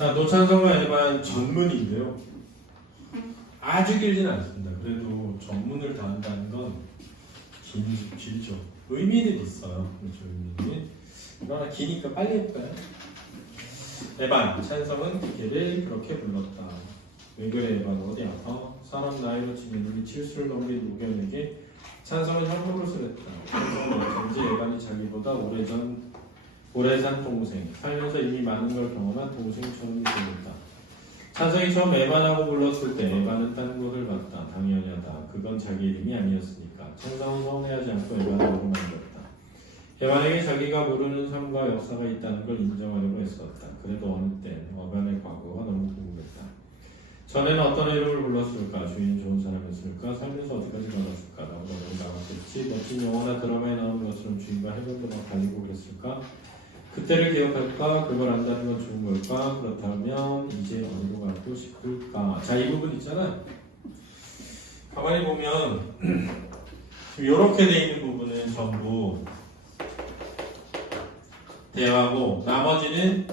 자, 노찬성과 에반 전문인데요. 아주 길진 않습니다. 그래도 전문을 다한다는 건 길죠. 의미는 있어요. 그렇죠, 의미는. 그러나 기니까 빨리 해볼까요? 에반, 찬성은 걔를 그렇게 불렀다. 왜 그래, 에반 어디 아파? 사람 나이로 치면 우리 칠수를 넘긴 노견에게 찬성은 혀노릇을 했다. 찬성은 어쩐지 에반이 자기보다 오래 산 동생, 살면서 이미 많은 걸 경험한 동생처럼 보였다. 찬성이 처음 에반하고 불렀을 때 에반은 딴 곳을 봤다. 당연히 하다. 그건 자기 이름이 아니었으니까. 찬성은 서운해하지 않고 에반하고 만들었다. 에반에게 자기가 모르는 삶과 역사가 있다는 걸 인정하려고 애썼다. 그래도 어느 땐 에반의 과거가 너무 궁금했다. 전에는 어떤 이름을 불렀을까? 주인 좋은 사람이었을까? 살면서 어디까지 가봤을까? 라고 나갔겠지. 멋진 영화나 드라마에 나오는 것처럼 주인과 해변도가 달리고 그랬을까? 그때를 기억할까? 그걸 안다는 건 좋은 걸까? 그렇다면 이제 어디로 가고 싶을까? 자, 이 부분 있잖아. 가만히 보면 이렇게 돼 있는 부분은 전부 대화고 나머지는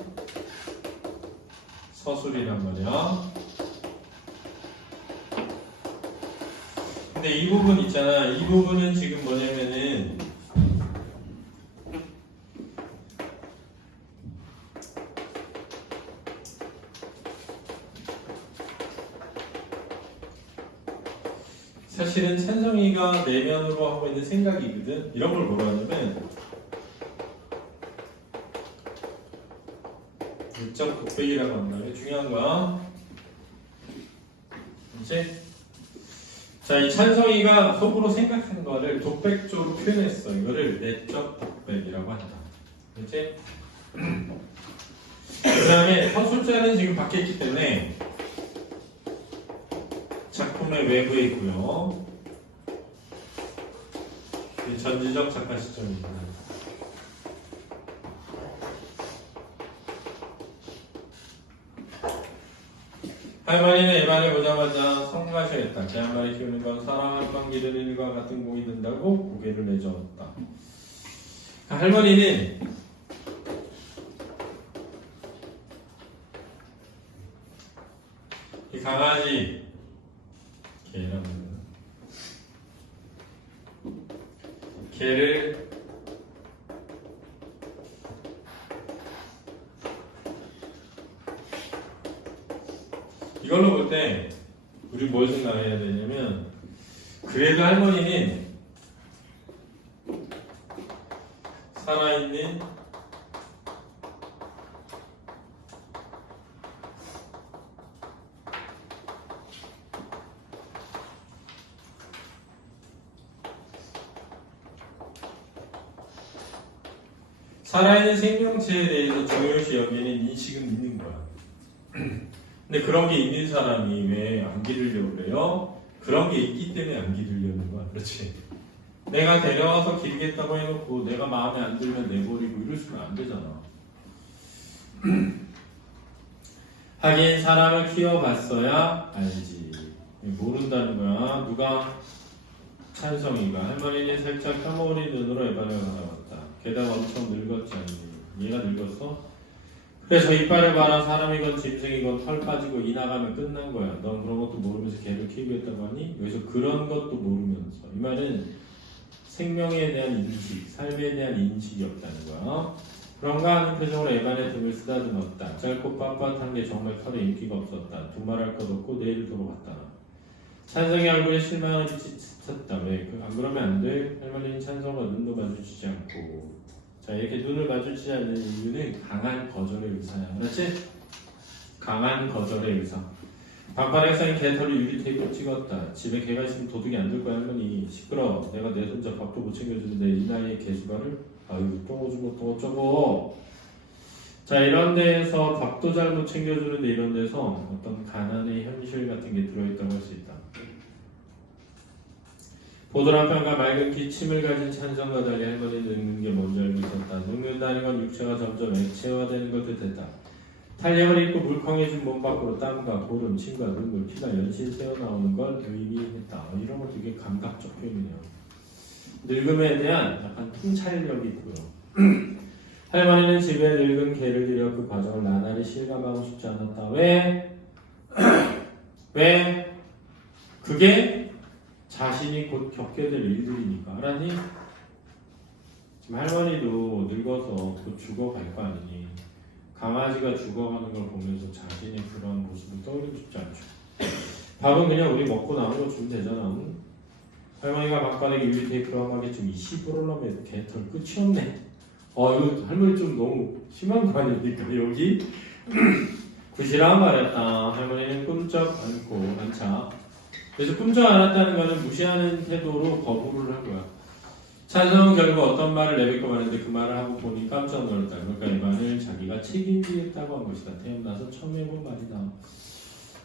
서술이란 말이야. 근데 이 부분 있잖아. 이 부분은 지금 뭐냐면은 사실은 찬성이가 내면으로 하고 있는 생각이거든. 이런 걸 뭐라 하냐면 일정 독백이라고 한다. 이게 중요한 거야. 이제 자, 이 찬성이가 속으로 생각하는 거를 독백적으로 표현했어. 이거를 내적 독백이라고 한다. 이제 그 다음에 서술자는 지금 밖에 있기 때문에 작품의 외부에 있고요. 전지적 작가 시점입니다. 할머니는 에반을 보자마자 성가셔했다. 개 한 마리 키우는 건 사랑할 건 기르는 일과 같은 공이 된다고 고개를 내저었다. 할머니는 이 강아지 개라는 개를 이걸로 볼 때 우리 뭘 생각해야 되냐면 그래도 할머니는 살아있는 생명체에 대해서 중요시 여기는 인식은 있는 거야. 근데 그런 게 있는 사람이 왜 안 기르려고 그래요? 그런 게 있기 때문에 안 기르려는 거야. 그렇지? 내가 데려와서 기르겠다고 해놓고 내가 마음에 안 들면 내버리고 이럴 수는 안 되잖아. 하긴 사람을 키워봤어야 알지. 모른다는 거야. 누가? 찬성이가. 할머니는 살짝 까먹은 눈으로 에반을 바라봤다. 게다가 엄청 늙었지 않니? 얘가 늙었어? 그래, 저 이빨을 봐라. 사람이건 짐승이건 털 빠지고 이 나가면 끝난 거야. 넌 그런 것도 모르면서 개를 키우겠다고 하니? 여기서 그런 것도 모르면서. 이 말은 생명에 대한 인식, 삶에 대한 인식이 없다는 거야. 그런가 하는 표정으로 에반의 등을 쓰다듬었다. 짧고 빳빳한 게 정말 털에 인기가 없었다. 두말할 것 없고 내일 들어갔다. 찬성의 얼굴에 실망을 비쳤다. 왜? 안 그러면 안 돼? 할머니는 찬성과 눈도 마주치지 않고. 자, 이렇게 눈을 마주치지 않는 이유는 강한 거절의 의사야. 그렇지? 강한 거절의 의사. 반팔에 쌓인 개털을 유리 테이프로 찍었다. 집에 개가 있으면 도둑이 안 들 거야, 할머니. 시끄러. 내가 내 손자 밥도 못 챙겨주는데 이 나이에 개수발을? 아유, 또 오주고 또 어쩌고. 자, 이런 데에서 밥도 잘 못 챙겨주는데 이런 데서 어떤 가난의 현실 같은 게 들어있다고 할 수 있다. 보드란 편과 맑은 기침을 가진 찬성과 달리 할머니 늙는 게 뭔지 알고 있었다. 늙는다는 건 육체가 점점 액체화되는 것 듯했다. 탄력을 잃고 물컹해진 몸 밖으로 땀과 고름, 침과 눈물, 피가 연신 새어나오는 걸 의미했다. 이런 거 되게 감각적 표현이네요. 늙음에 대한 약간 통찰력이 있고요. 할머니는 집에 늙은 개를 들여 그 과정을 나날이 실감하고 싶지 않았다. 왜? 왜? 그게 자신이 곧 겪게 될 일들이니까. 알았니? 지금 할머니도 늙어서 곧 죽어갈 거 아니니. 강아지가 죽어가는 걸 보면서 자신의 그런 모습을 떠올리고 싶지 않죠. 밥은 그냥 우리 먹고 남은 거 주면 되잖아. 응? 할머니가 막바닥에 유리 테이프로 하겠지만 이 시부러러면 개털 끝이 없네. 이거 할머니 좀 너무 심한 거 아닙니까? 여기 구시랑 말했다. 할머니는 꿈쩍 않자. 그래서 꿈쩍 않았다는 것은 무시하는 태도로 거부를 한 거야. 찬성 결과 어떤 말을 내뱉고 말했는데 그 말을 하고 보니 깜짝 놀랐다. 그러니까 이 말을 자기가 책임지겠다고 한 것이다. 태어나서 처음 해본 말이다.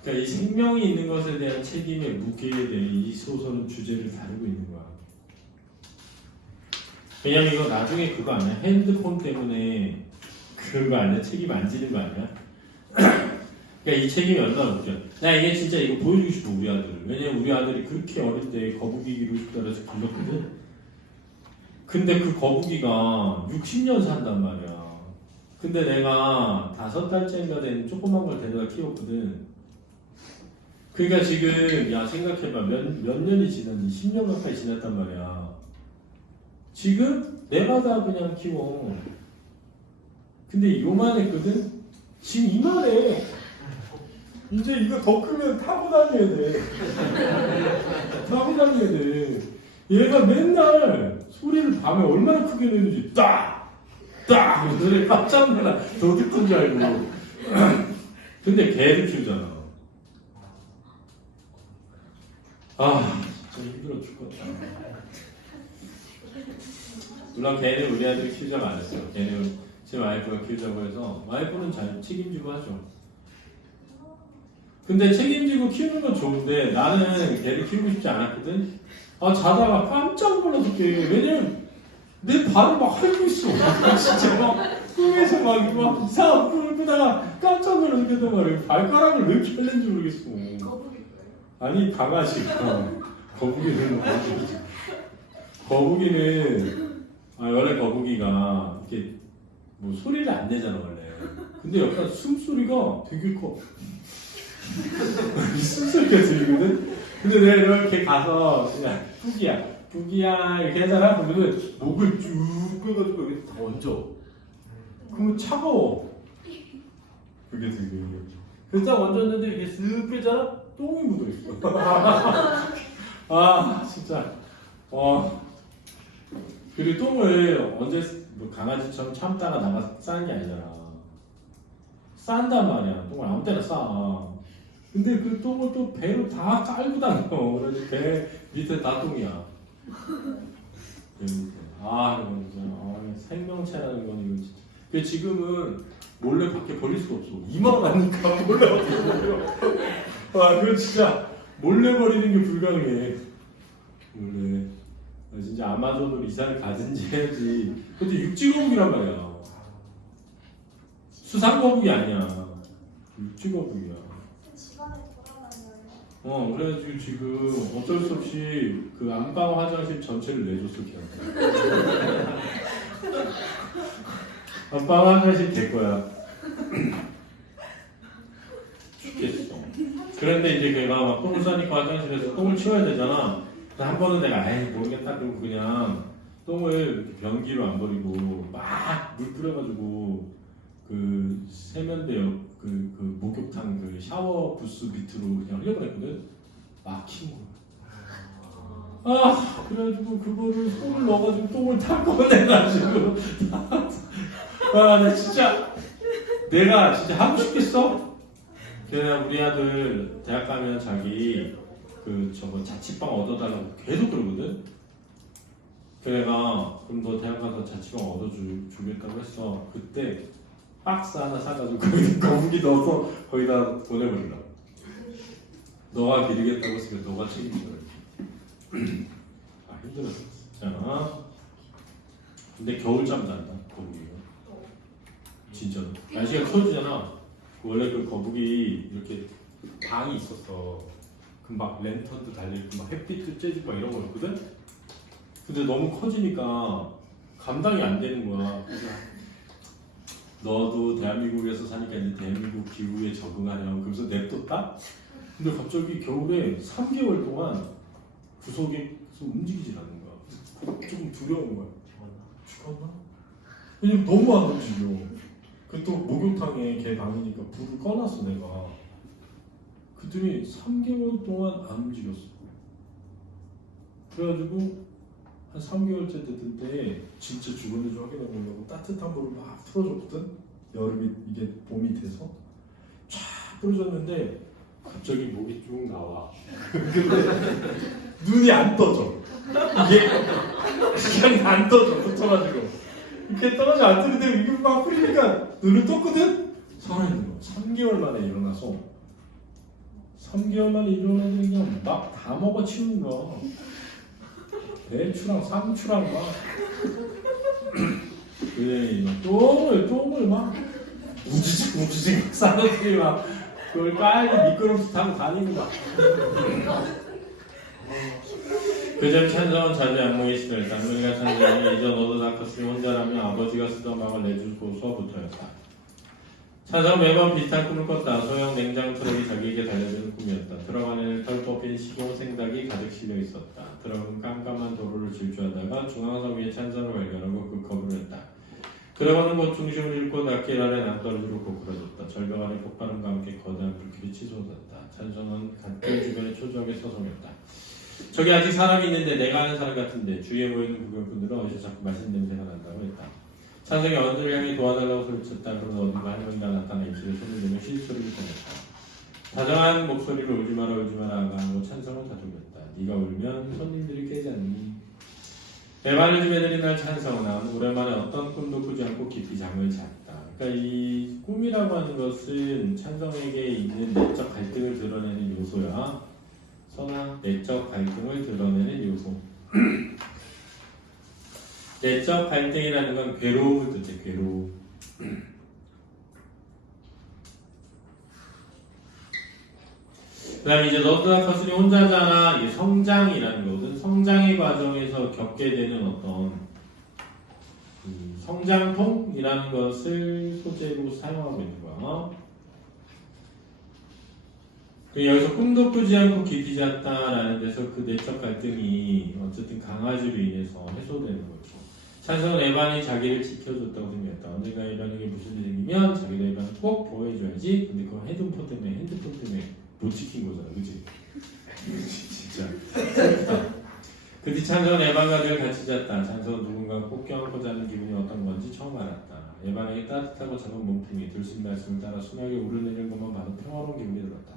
그러니까 이 생명이 있는 것에 대한 책임의 무게에 대해 이 소설은 주제를 다루고 있는 거야. 왜냐면 이거 나중에 그거 아니야? 핸드폰 때문에 그런 거 아니야? 책임 안 지는 거 아니야? 그러니까 이 책임이 얼마나 웃겨. 나 이게 진짜 이거 보여주고 싶어 우리 아들. 왜냐면 우리 아들이 그렇게 어릴 때 거북이 기르고 싶다 그래서 길렀거든. 근데 그 거북이가 60년 산단 말이야. 근데 내가 5달째인가 된 조그만 걸 데려다 키웠거든. 그러니까 지금 야 생각해봐 몇 년이 지났니? 10년 가까이 지났단 말이야. 지금 내가 다 그냥 키워. 근데 요만했거든? 지금 이만해. 이제 이거 더 크면 타고 다녀야 돼. 타고 다녀야 돼. 얘가 맨날 소리를 밤에 얼마나 크게 내는지 딱! 너네 깜짝 놀라. 더 듣던 줄 알고. 근데 개를 키우잖아. 진짜 힘들어 죽겠다. 물론 걔는 우리 아들이 키우자고 안 했어요. 걔는 제 와이프가 키우자고 해서 와이프는 잘 책임지고 하죠. 근데 책임지고 키우는 건 좋은데 나는 걔를 키우고 싶지 않았거든. 자다가 깜짝 놀라서 깨. 왜냐면 내 발을 막 핥고 있어. 진짜 막 꿈에서 막 이상한 꿈을 꾸다가 깜짝 놀라서 깼단 말이야. 발가락을 왜 이렇게 핥는지 모르겠어. 아니 강아지가 거북이는 거북이지. 거북이는 원래 거북이가 이렇게 뭐 소리를 안 내잖아 원래. 근데 약간 숨소리가 되게 커. 숨소리가 들리거든. 근데 내가 이렇게 가서 그냥 푸기야 이렇게 하잖아. 그러면 목을 쭉 빼가지고 여기 다 얹어. 그러면 차가워. 그게 되게. 그래서 딱 얹었는데 이렇게 쓱 빼잖아. 똥이 묻어있어. 진짜. 그리고 똥을 언제 뭐 강아지처럼 참다가 나가 싸는 게 아니잖아. 싼단 말이야. 똥을 아무 때나 싸. 근데 그 똥을 또 배로 다 깔고 다녀. 그래서 배 밑에 다 똥이야. 이건 진짜. 생명체라는 건 이건 진짜. 근데 지금은 몰래 밖에 버릴 수가 없어. 이만하니까 몰래 밖에 버려. 그거 진짜 몰래 버리는 게 불가능해. 몰래. 진짜 아마존으로 이사를 가든지 해야지. 근데 육지거북이란 말이야. 수상거북이 아니야. 육지거북이야. 집안에 돌아다녀요. 그래가지고 지금 어쩔 수 없이 그 안방 화장실 전체를 내줬어, 걔한테. 안방 화장실 될 거야. 죽겠어. 그런데 이제 걔가 막 똥을 싸니까 화장실에서 똥을 치워야 되잖아. 한 번은 내가 모르겠다 그러고 그냥 똥을 이렇게 변기로 안 버리고 막 물 뿌려가지고 그 세면대 그 목욕탕 그 샤워 부스 밑으로 그냥 흘려보냈거든. 막힌 거야. 그래가지고 그거를 손을 넣어가지고 똥을 다 꺼내가지고 나 진짜 내가 진짜 하고 싶겠어? 그냥 우리 아들 대학 가면 자기 저거 자취방 얻어달라고 계속 그러거든. 그래가 그럼 너 대학 가서 자취방 얻어주겠다고 했어. 그때 박스 하나 사가지고 거북이 넣어서 거기다 보내버리라고. 너가 기르겠다고 했으면 너가 책임져라. 힘들었어 진짜. 근데 겨울잠 잔다 거북이가. 진짜로. 날씨가 추워지잖아. 원래 그 거북이 이렇게 방이 있었어. 막 랜턴도 달려있고 막 햇빛도 쬐지고 막 이런 거였거든? 근데 너무 커지니까 감당이 안 되는 거야. 그래서 너도 대한민국에서 사니까 이제 대한민국 기후에 적응하려고 그래서 냅뒀다? 근데 갑자기 겨울에 3개월 동안 구석에서 움직이질 않는 거야. 조금 두려운 거야. 죽었나? 왜냐면 너무 안 움직여. 그 또 목욕탕에 걔 방이니까 불을 꺼놨어 내가. 그랬더니 3개월 동안 안 움직였어. 그래가지고 한 3개월째 됐을 때 진짜 죽었는지 확인해 보려고 따뜻한 물을 막 풀어줬거든. 여름이 이게 봄이 돼서 쫙 뿌려줬는데 갑자기 목이 쭉 나와. 근데 눈이 안 떠져. 이게 그냥 안 떠져. 붙어가지고 이렇게 떨어져 안 뜨는데 이게 막 풀리니까 눈을 떴거든. 살아있는 거. 3개월 만에 일어나서 3개월 만에 일어나더니 그냥 막 다 먹어 치우는 거야. 배추랑 상추랑 막 그래 똥을 막 우지직 싸놓더니 막 그걸 빨리 미끄럼틀 타고 다니고 막 그점 찬성은 자주 악몽이 시달렸다. 할머니가 찬성이 이제 너도 다 컸으니 혼자라면 아버지가 쓰던 방을 내주고서부터였다. 찬성 매번 비슷한 꿈을 꿨다. 소형 냉장 트럭이 자기에게 달려드는 꿈이었다. 트럭 안에는 털 뽑힌 시공 생닭이 가득 실려 있었다. 트럭은 깜깜한 도로를 질주하다가 중앙선 위에 찬성을 발견하고 그 겁을 했다. 그러고는 곧 중심을 잃고 낯길 아래 낭떠러지로 고꾸라졌다. 절벽 아래 폭발음과 함께 거대한 불길이 치솟았다. 찬성은 갓길 주변의 초적에 서성였다. 저기 아직 사람이 있는데 내가 아는 사람 같은데 주위에 모이는 구경꾼들은 어디서 자꾸 맛있는 냄새가 난다고 했다. 찬성이 어른을 향해 도와달라고 소리쳤다. 그러나 어딘가 할머니가 나타나 입술에 손을 대며 실소리를 꺼냈다. 다정한 목소리로 울지 마라 아가하고 찬성을 다독였다. 네가 울면 손님들이 깨지 않니? 배반을 좀 해드린 날 찬성은 오랜만에 어떤 꿈도 꾸지 않고 깊이 잠을 잤다. 그러니까 이 꿈이라고 하는 것은 찬성에게 있는 내적 갈등을 드러내는 요소야. 선아, 내적 갈등을 드러내는 요소. 내적 갈등이라는 건 괴로움을 뜻해, 괴로움. 그 다음에 이제 너도 다 컸으니 혼자잖아. 이게 성장이라는 거거든. 성장의 과정에서 겪게 되는 어떤 성장통이라는 것을 소재로 사용하고 있는 거야. 여기서 꿈도 꾸지 않고 깊이 잤다라는 데서 그 내적 갈등이 어쨌든 강아지로 인해서 해소되는 거죠. 찬성은 에반이 자기를 지켜줬다고 생각했다. 언젠가 에반에게 무슨 일이 생기면 자기도 에반을 꼭 보호해줘야지. 근데 그건 핸드폰 때문에 못 지킨 거잖아, 그치? 진짜 슬프다. 그 뒤 찬성은 에반과 늘 같이 잤다. 찬성은 누군가 꼭 껴안고 자는 기분이 어떤 건지 처음 알았다. 에반에게 따뜻하고 작은 몸통이 들숨 말씀을 따라 순하게 오르내리는 것만 봐도 평화로운 기분이 들었다.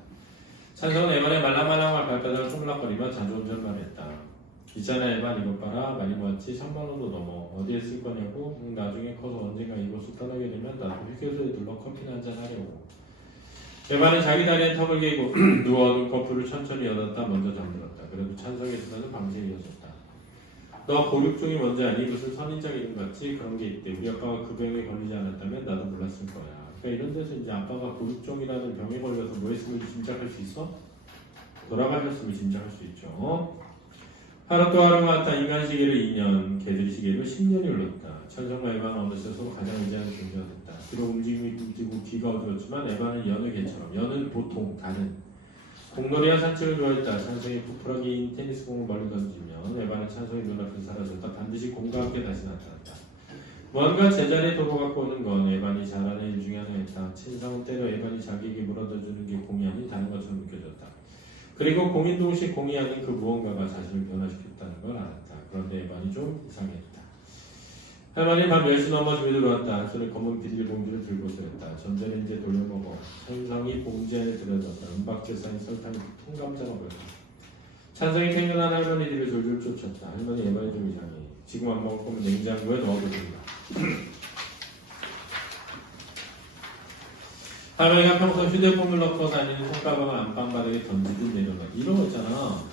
찬성은 에반의 말랑말랑한 발바닥을 쪼물락거리며 자주 운전만 했다. 있잖아 에반 이것 봐라 많이 모았지 3만원도 넘어 어디에 쓸 거냐고 나중에 커서 언젠가 이곳을 떠나게 되면 나도 휴게소에 눌러 커피나 한잔 하려고. 에반은 자기 다리에 턱을 개고 누워 눈꺼풀을 천천히 여닫다 먼저 잠들었다. 그래도 찬성의 수다는 밤새 이어졌다. 너 고육종이 뭔지 아니? 무슨 선인장 이름 같지? 그런 게 있대. 우리 아빠가 그 병에 걸리지 않았다면 나도 몰랐을 거야. 그러니까 이런 데서 이제 아빠가 고육종이라는 병에 걸려서 뭐 했으면 짐작할 수 있어? 돌아가셨으면 짐작할 수 있죠. 하루 또 하루가 갔다. 인간 시계를 2년, 개들이 시계를 10년이 흘렀다. 찬성과 에반은 어느새 서로 가장 의지하는 존재가 됐다. 비록 움직임이 뚝뚝고 귀가 어두웠지만 에반은 여느 개처럼, 여는 보통, 다는 공놀이와 산책을 좋아했다. 찬성이 부풀하긴 테니스공을 멀리 던지면 에반은 찬성의 눈앞에 사라졌다. 반드시 공과 함께 다시 나타났다. 뭔가 제자리에 도로 갖고 오는 건 에반이 잘하는 일 중에 하나였다. 찬성은 때로 에반이 자기에게 물어다주는 게 공이 아닌 다른 것처럼 느껴졌다. 그리고 공인 동시에 공이 아닌 그 무언가가 자신을 변화시켰다는 걸 알았다. 그런데 에반이 좀 이상했다. 할머니는 밤 10시 넘어 집에 들어왔다. 한 손에 검은 비닐봉지를 들고서 했다. 전자를 이제 돌려먹어. 찬성이 봉지 안에 들어졌다. 은박지에 쌓인 설탕이 통감자가 보였다. 찬성이 퇴근한 할머니 집에 졸졸 쫓았다. 할머니 에반이 좀 이상해. 지금 안 먹을 거면 냉장고에 넣어둬준다. 할머니가 평소 휴대폰을 넣고 다니는 손가방을 안방 바닥에 던지듯 내려가. 이런 거 있잖아.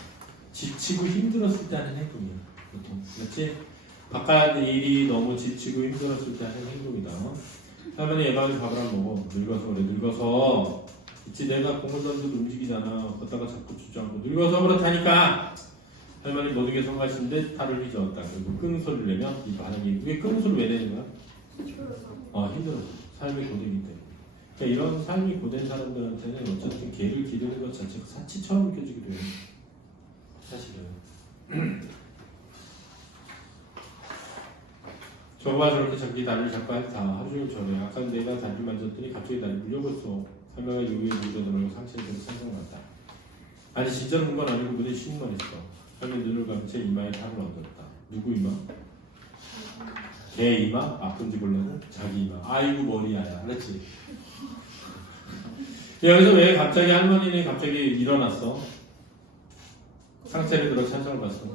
지치고 힘들었을 때 하는 행동이야. 보통. 그렇지? 바깥 일이 너무 지치고 힘들었을 때 하는 행동이다. 할머니 에반이 밥을 안 먹어. 늙어서 그래. 늙어서. 있지 내가 공을 던져도 움직이잖아. 걷다가 자꾸 주저앉고. 늙어서 그렇다니까. 할머니 모든 게 성가신데 탈을 휘저었다. 그리고 끙 소리를 내며 이 반응이. 그게 끙 소리 왜 내는 거야? 힘들어서. 삶이 고되기 때문에. 그러니까 이런 삶이 고된 사람들한테는 어쨌든 개를 기르는 것 자체가 사치처럼 느껴지기도 해요. 사실은. 저가 저렇게 자기 다리를 잡고 다 하루 종일 저래. 아까 내가 다리를 만졌더니 갑자기 다리를 물려버렸어. 설명할 이후에 물려들어가고 상처에 대해서 상상받다. 아니 진짜로 본 건 아니고 눈에 신음만 있어. 설명 눈을 감은 채 이마에 탑을 얹었다. 누구 이마? 개 이마? 아픈지 몰라도 자기 이마. 아이고 머리야. 그렇지. 여기서 왜 갑자기 할머니는 갑자기 일어났어? 상체를 들어 찬성을 받았어.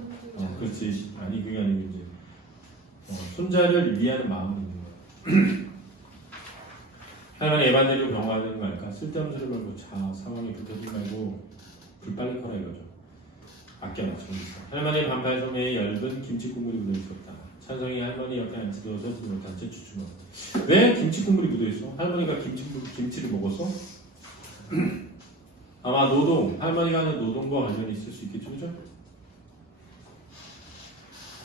그렇지. 아니 그게 아니고 이제 손자를 위하는 마음이 있는 거야. 할머니 애반대로 병화해야 되는 거 아닐까? 쓸데없는 소리 말고 자 상황에 붙어들지 말고 불 빨리 꺼라 이거죠. 아껴라 정리서. 할머니의 반팔 소매에 얇은 김치 국물이 묻어있었다. 찬성이 할머니 옆에 앉혀두어서 손을 못한 채 주춤. 왜 김치 국물이 묻어있어? 할머니가 김치를 먹었어? 아마 노동, 할머니가 하는 노동과 관련이 있을 수 있겠죠, 그죠?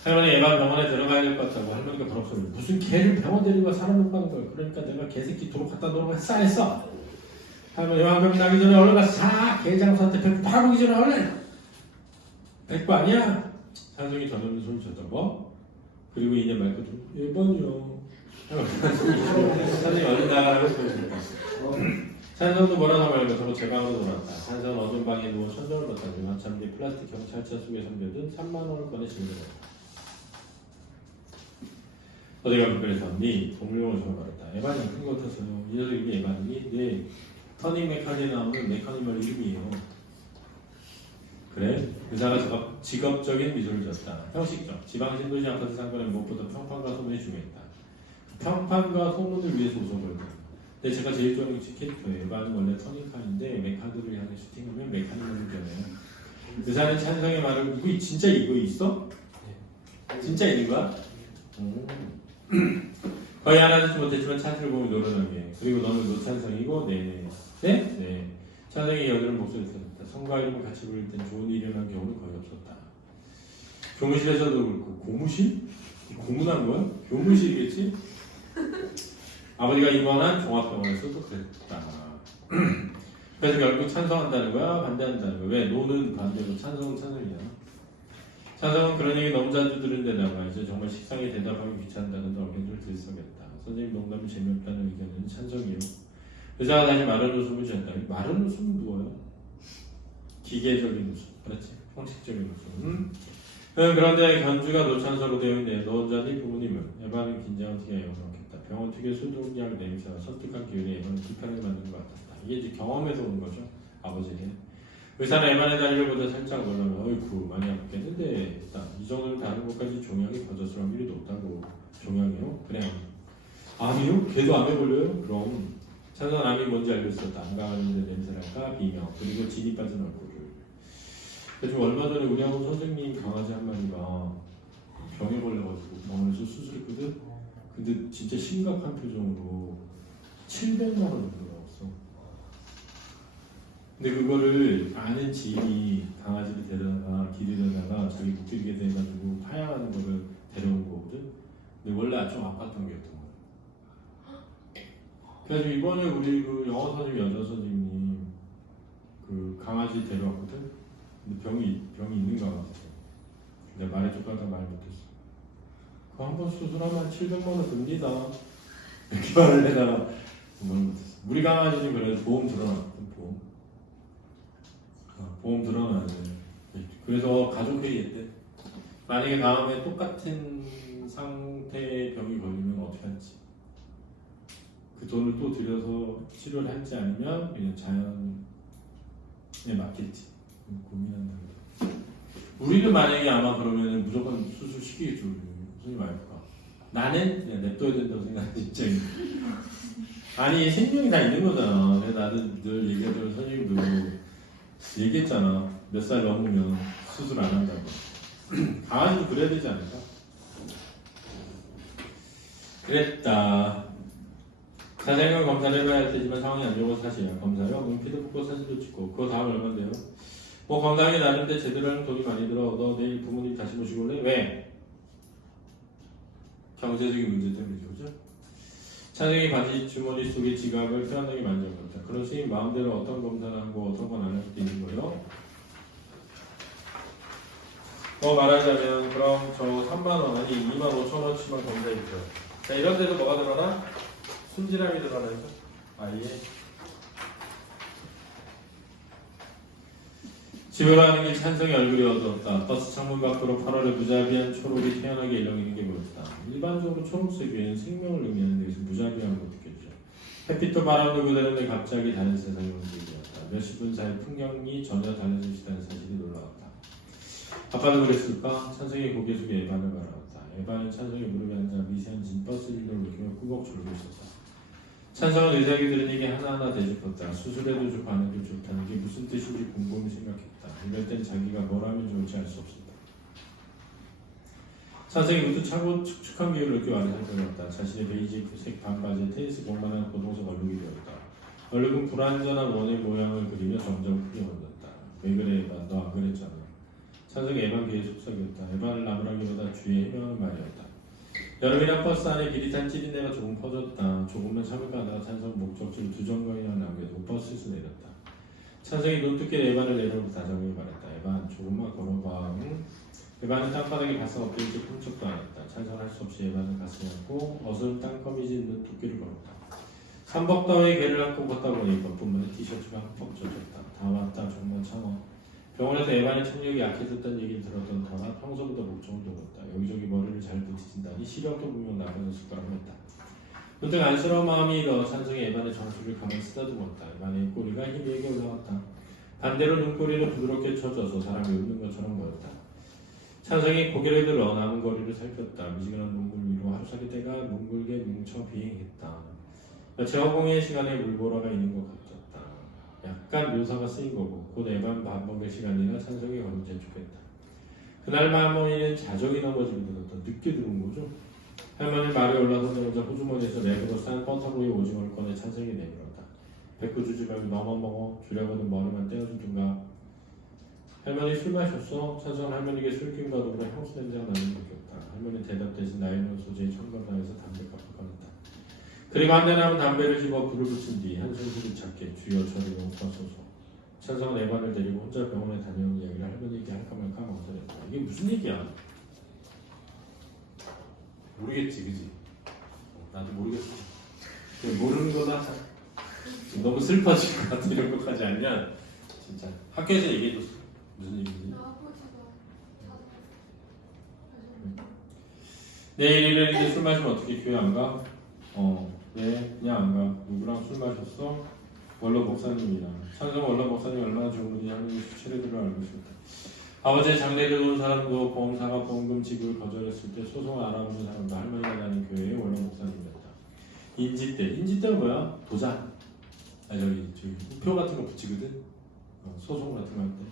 할머니 애반 병원에 들어가야 될 것 같다고 할머니가 더럽소리. 무슨 개를 병원 데리고 가 사람 못 가는 거야. 그러니까 내가 개새끼 도로 갖다 놓으라고 했어. 할머니 왕병 나기 전에 얼른 가서 자. 개장수한테 백구 파보기 전에 얼른. 백구 아니야? 찬성이 전없는 손을 쳤다고. 그리고 이제 말고 좀 1번이요. 찬성이 얼른 나가라고 소리쳤다. 찬성도 뭐라도 말고 서로 제 방으로 돌아왔다. 찬성은 어두운 방에 누워 천정을 봤다고 한참 뒤 플라스틱 경찰차 속에 담겨둔 3만 원을 꺼내 질문했다. 어디가 불편해서 왔니? 동물용을 전화 말했다. 에반이 큰 것 같아서요. 이 녀석 이름이 에반이? 네. 터닝 메카니에 나오는 메카니멀 이름이에요. 그래? 의사가 직업적인 미소를 지었다. 형식적. 지방 신도시 아파트 상권의 무엇보다 평판과 소문이 중요했다. 평판과 소문을 위해서 웃어버렸다. 근데 제가 제일 좋아하는 캐릭터예요. 에반은 원래 터닝칸인데 메카드를 향해 슈팅하면 메카니멀을 변해요. 의사는 찬성의 말을 진짜 이거 있어? 진짜 있는 거야? 거의 알아듣지 못했지만 찬스를 보면 노련하게. 그리고 너는 노찬성이고 네. 네? 네. 찬성이 여드름 목소리 들었다. 성과 이름을 같이 부를 땐 좋은 일이라는 경우는 거의 없었다. 교무실에서도 그렇고 고무실? 고문한 거야? 교무실이겠지? 아버지가 입원한 종합병원에서도 그랬다. 그래서 결국 찬성한다는 거야? 반대한다는 거야? 왜? 노는 반대로 찬성은 찬성이야. 찬성은 그런 얘기 너무 자주 들은 데다가 이제 정말 식상에 대답하기 귀찮다는 얼굴을 들썩였다. 선생님 농담이 재미없다는 의견은 찬성이요. 의사가 다시 마른 웃음을 지었다. 마른 웃음은 누구예요? 기계적인 웃음. 그렇지? 형식적인 웃음. 그런데 견주가 노찬서로 되어 있는데 너 혼자니 부모님은? 에바는 긴장을 티가 영성했다. 병원 특유의 수동약 냄새와 선택한 기운이 에바는 불편하게 만드는 것 같았다. 이게 이제 경험에서 오는 거죠. 아버지는. 의사는 에반의 다리를 보다 살짝 놀라면 어이쿠 많이 아프겠는데 이 정도는 다른 곳까지 종양이 퍼졌을 확률이 높다고. 종양이요? 그래. 암이요? 걔도 암에 걸려요? 그럼 찬성 암이 뭔지 알고 있었다. 암 강아지인데 냄새랄까 비명 그리고 진이 빠진 얼굴을. 좀 얼마 전에 우리 학원 선생님 강아지 한 마리가 병에 걸려가지고 병원에서 수술했거든. 근데 진짜 심각한 표정으로 700만 원 정도 나왔어. 근데 그거를 아는 지인이 강아지를 데려다가 기르려다가 자기 못 기르게 돼가지고 파양하는 거를 데려온 거거든. 근데 원래 좀 아팠던 게 였던 거야. 그래서 이번에 우리 그 영어 선생님, 여자 선생님 그 강아지 데려왔거든. 근데 병이 있는 강아지죠. 내가 말해 줄까 말 못했어. 그거 한 번 수술하면 700만 원 듭니다. 이렇게 말을 해다가 말 못했어. 우리 강아지는 그래서 보험 들어놨거든. 보험 들어놔야 돼. 그래서 가족 회의 했대. 만약에 다음에 똑같은 상태의 병이 걸리면 어떻게 할지. 그 돈을 또 들여서 치료를 할지 아니면 그냥 자연에 맡길지 고민한다. 우리는 만약에 아마 그러면 무조건 수술 시키겠죠. 무슨 말일까? 나는 그냥 냅둬야 된다고 생각하는 입장이야. 아니 생명이 다 있는 거잖아. 나는 늘 얘기하자면 선생님도 얘기했잖아. 몇 살 넘으면 수술 안 한다고. 강아지도 그래야 되지 않을까? 그랬다. 자세한 검사를 해봐야 할 테지만 상황이 안 좋은 건 사실이야. 검사요? 눈피도 뽑고 사진도 찍고 그거 다음 얼마인데요? 뭐 건강하게 나는데 제대로 하면 돈이 많이 들어. 너 내일 부모님 다시 모시고 올래? 왜? 경제적인 문제 때문이죠. 그죠? 찬성이 바지 주머니 속에 지갑을 태연하게 만져봤다. 그런 스님 마음대로 어떤 검사를 하고 어떤 건 안 할 수도 있는 거예요. 말하자면 그럼 저 3만원 아니 2만 5천원치만 검사해주세요. 자 이런 데도 뭐가 들어나? 순진함이 들어나죠. 아예 집에 가는 길 찬성이 얼굴이 어두웠다. 버스 창문 밖으로 8월의 무자비한 초록이 태연하게 일렁이는 게 보였다. 일반적으로 초록색 위에는 생명을 의미하는 데서 무자비한 거 느꼈죠. 햇빛도 바람도 그대로인데 갑자기 다른 세상이 움직였다. 몇십 분 사이 풍경이 전혀 달라지시다는 사실이 놀라웠다. 아빠는 그랬을까? 찬성이 고개 숙여 에반을 바라봤다. 에반은 찬성이 무릎에 앉아 미세한 진버스 일을 느끼며 꾸벅 졸고 있었다. 찬성은 의사에게 들은 얘기 하나하나 되짚었다. 수술해도 좋고 안 해도 좋다는 게 무슨 뜻인지 곰곰이 생각했다. 이럴 땐 자기가 뭘 하면 좋을지 알 수 없었다. 찬성이 문득 차고 축축한 기운을 느끼고 아래 살펴봤다. 자신의 베이지색 반바지에 테니스 공만한 고동색 얼룩이 되었다. 얼룩은 불완전한 원의 모양을 그리며 점점 크게 번졌다. 왜 그래 에반, 너 안 그랬잖아. 찬성이 에반 귀에 속삭였다. 에반을 나무라기보다 주위에 해명하는 말이었다. 여름이나 버스 안에 미리 탄 찌린내가 조금 퍼졌다. 조금만 참을까 하다가 찬성 목적지를 2정거리나 남겨두고 버스에서 내렸다. 찬성이 눈뜨게 에반을 내려놓고 다정하게 말했다. 에반 조금만 걸어봐. 응? 에반은 땅바닥에 가슴 엎드린 채 흠쩍도 안 했다. 찬성은 할 수 없이 에반을 가슴에 안고 어스름 땅거미진 눈두께를 걸었다. 삼복더위에 개를 안고 걷다 보니 겉부분에 티셔츠가 흠뻑 젖었다. 다 왔다. 조금만 참아. 병원에서 에반의 청력이 약해졌다는 얘기를 들었던 터라 평소보다 목청을 돌렸다. 여기저기 머리를 잘 붙이신다니 시력도 분명 나빠졌을 거라고 했다. 문득 안쓰러운 마음이 일어 찬성이 에반의 정수를 가만히 쓰다듬었다. 에반의 꼬리가 희미하게 올라왔다. 반대로 눈꼬리는 부드럽게 쳐져서 사람이 웃는 것처럼 보였다. 찬성이 고개를 들어 남은 거리를 살폈다. 미지근한 눈물 위로 하루살이 때가 뭉글게 뭉쳐 비행했다. 며칠 허공의 시간에 물보라가 있는 것 같았다. 약간 묘사가 쓰인 거고 곧 에반 반복의 시간이라 찬성이 걸음 재촉했다. 그날 할머니는 자정이 넘어지게 들었다. 늦게 들어온 거죠. 할머니 말이 올라서자마자 호주머니에서 랩으로 싼 버터구이 오징어를 꺼내 찬성이 내밀었다. 배꼽 주지 말고 너만 먹어. 주려고는 머리만 떼어주든가. 할머니 술 마셨어? 찬성은 할머니에게 술김과 더불어 향수 냄새가 나는 느꼈다. 할머니 대답 대신 나이론 소재의 청건다에서 담배값을 꺼냈다. 그리고 한잔 하면 담배를 집어 불을 붙인 뒤 한숨 후리차게 주여 저를 용서하소서. 찬성은 에반을 데리고 혼자 병원에 다녀온 이야기를 할머니에게 할까 말까 망설였다. 이게 무슨 얘기야? 모르겠지, 그지? 나도 모르겠어. 모르는 거다. 너무 슬퍼질 것 같아. 이런 것까지 알면 진짜 학교에서 얘기해줬어. 무슨 얘기지? 내일 일요일인데 술 마시면 어떻게 교회 안 가? 네, 그냥 안 가. 누구랑 술 마셨어? 원로 목사님이랑. 찬성 원로 목사님 얼마나 좋은 분이 하나님의 수치를 알고 있었다. 아버지의 장례를 온 사람도 보험사가 보험금 지급을 거절했을 때 소송을 알아보는 사람도 할머니가 다니는 교회의 원로 목사님이었다. 인지대. 인지대가 뭐야? 도장. 저기 우표 같은 거 붙이거든. 소송 같은 거 할 때.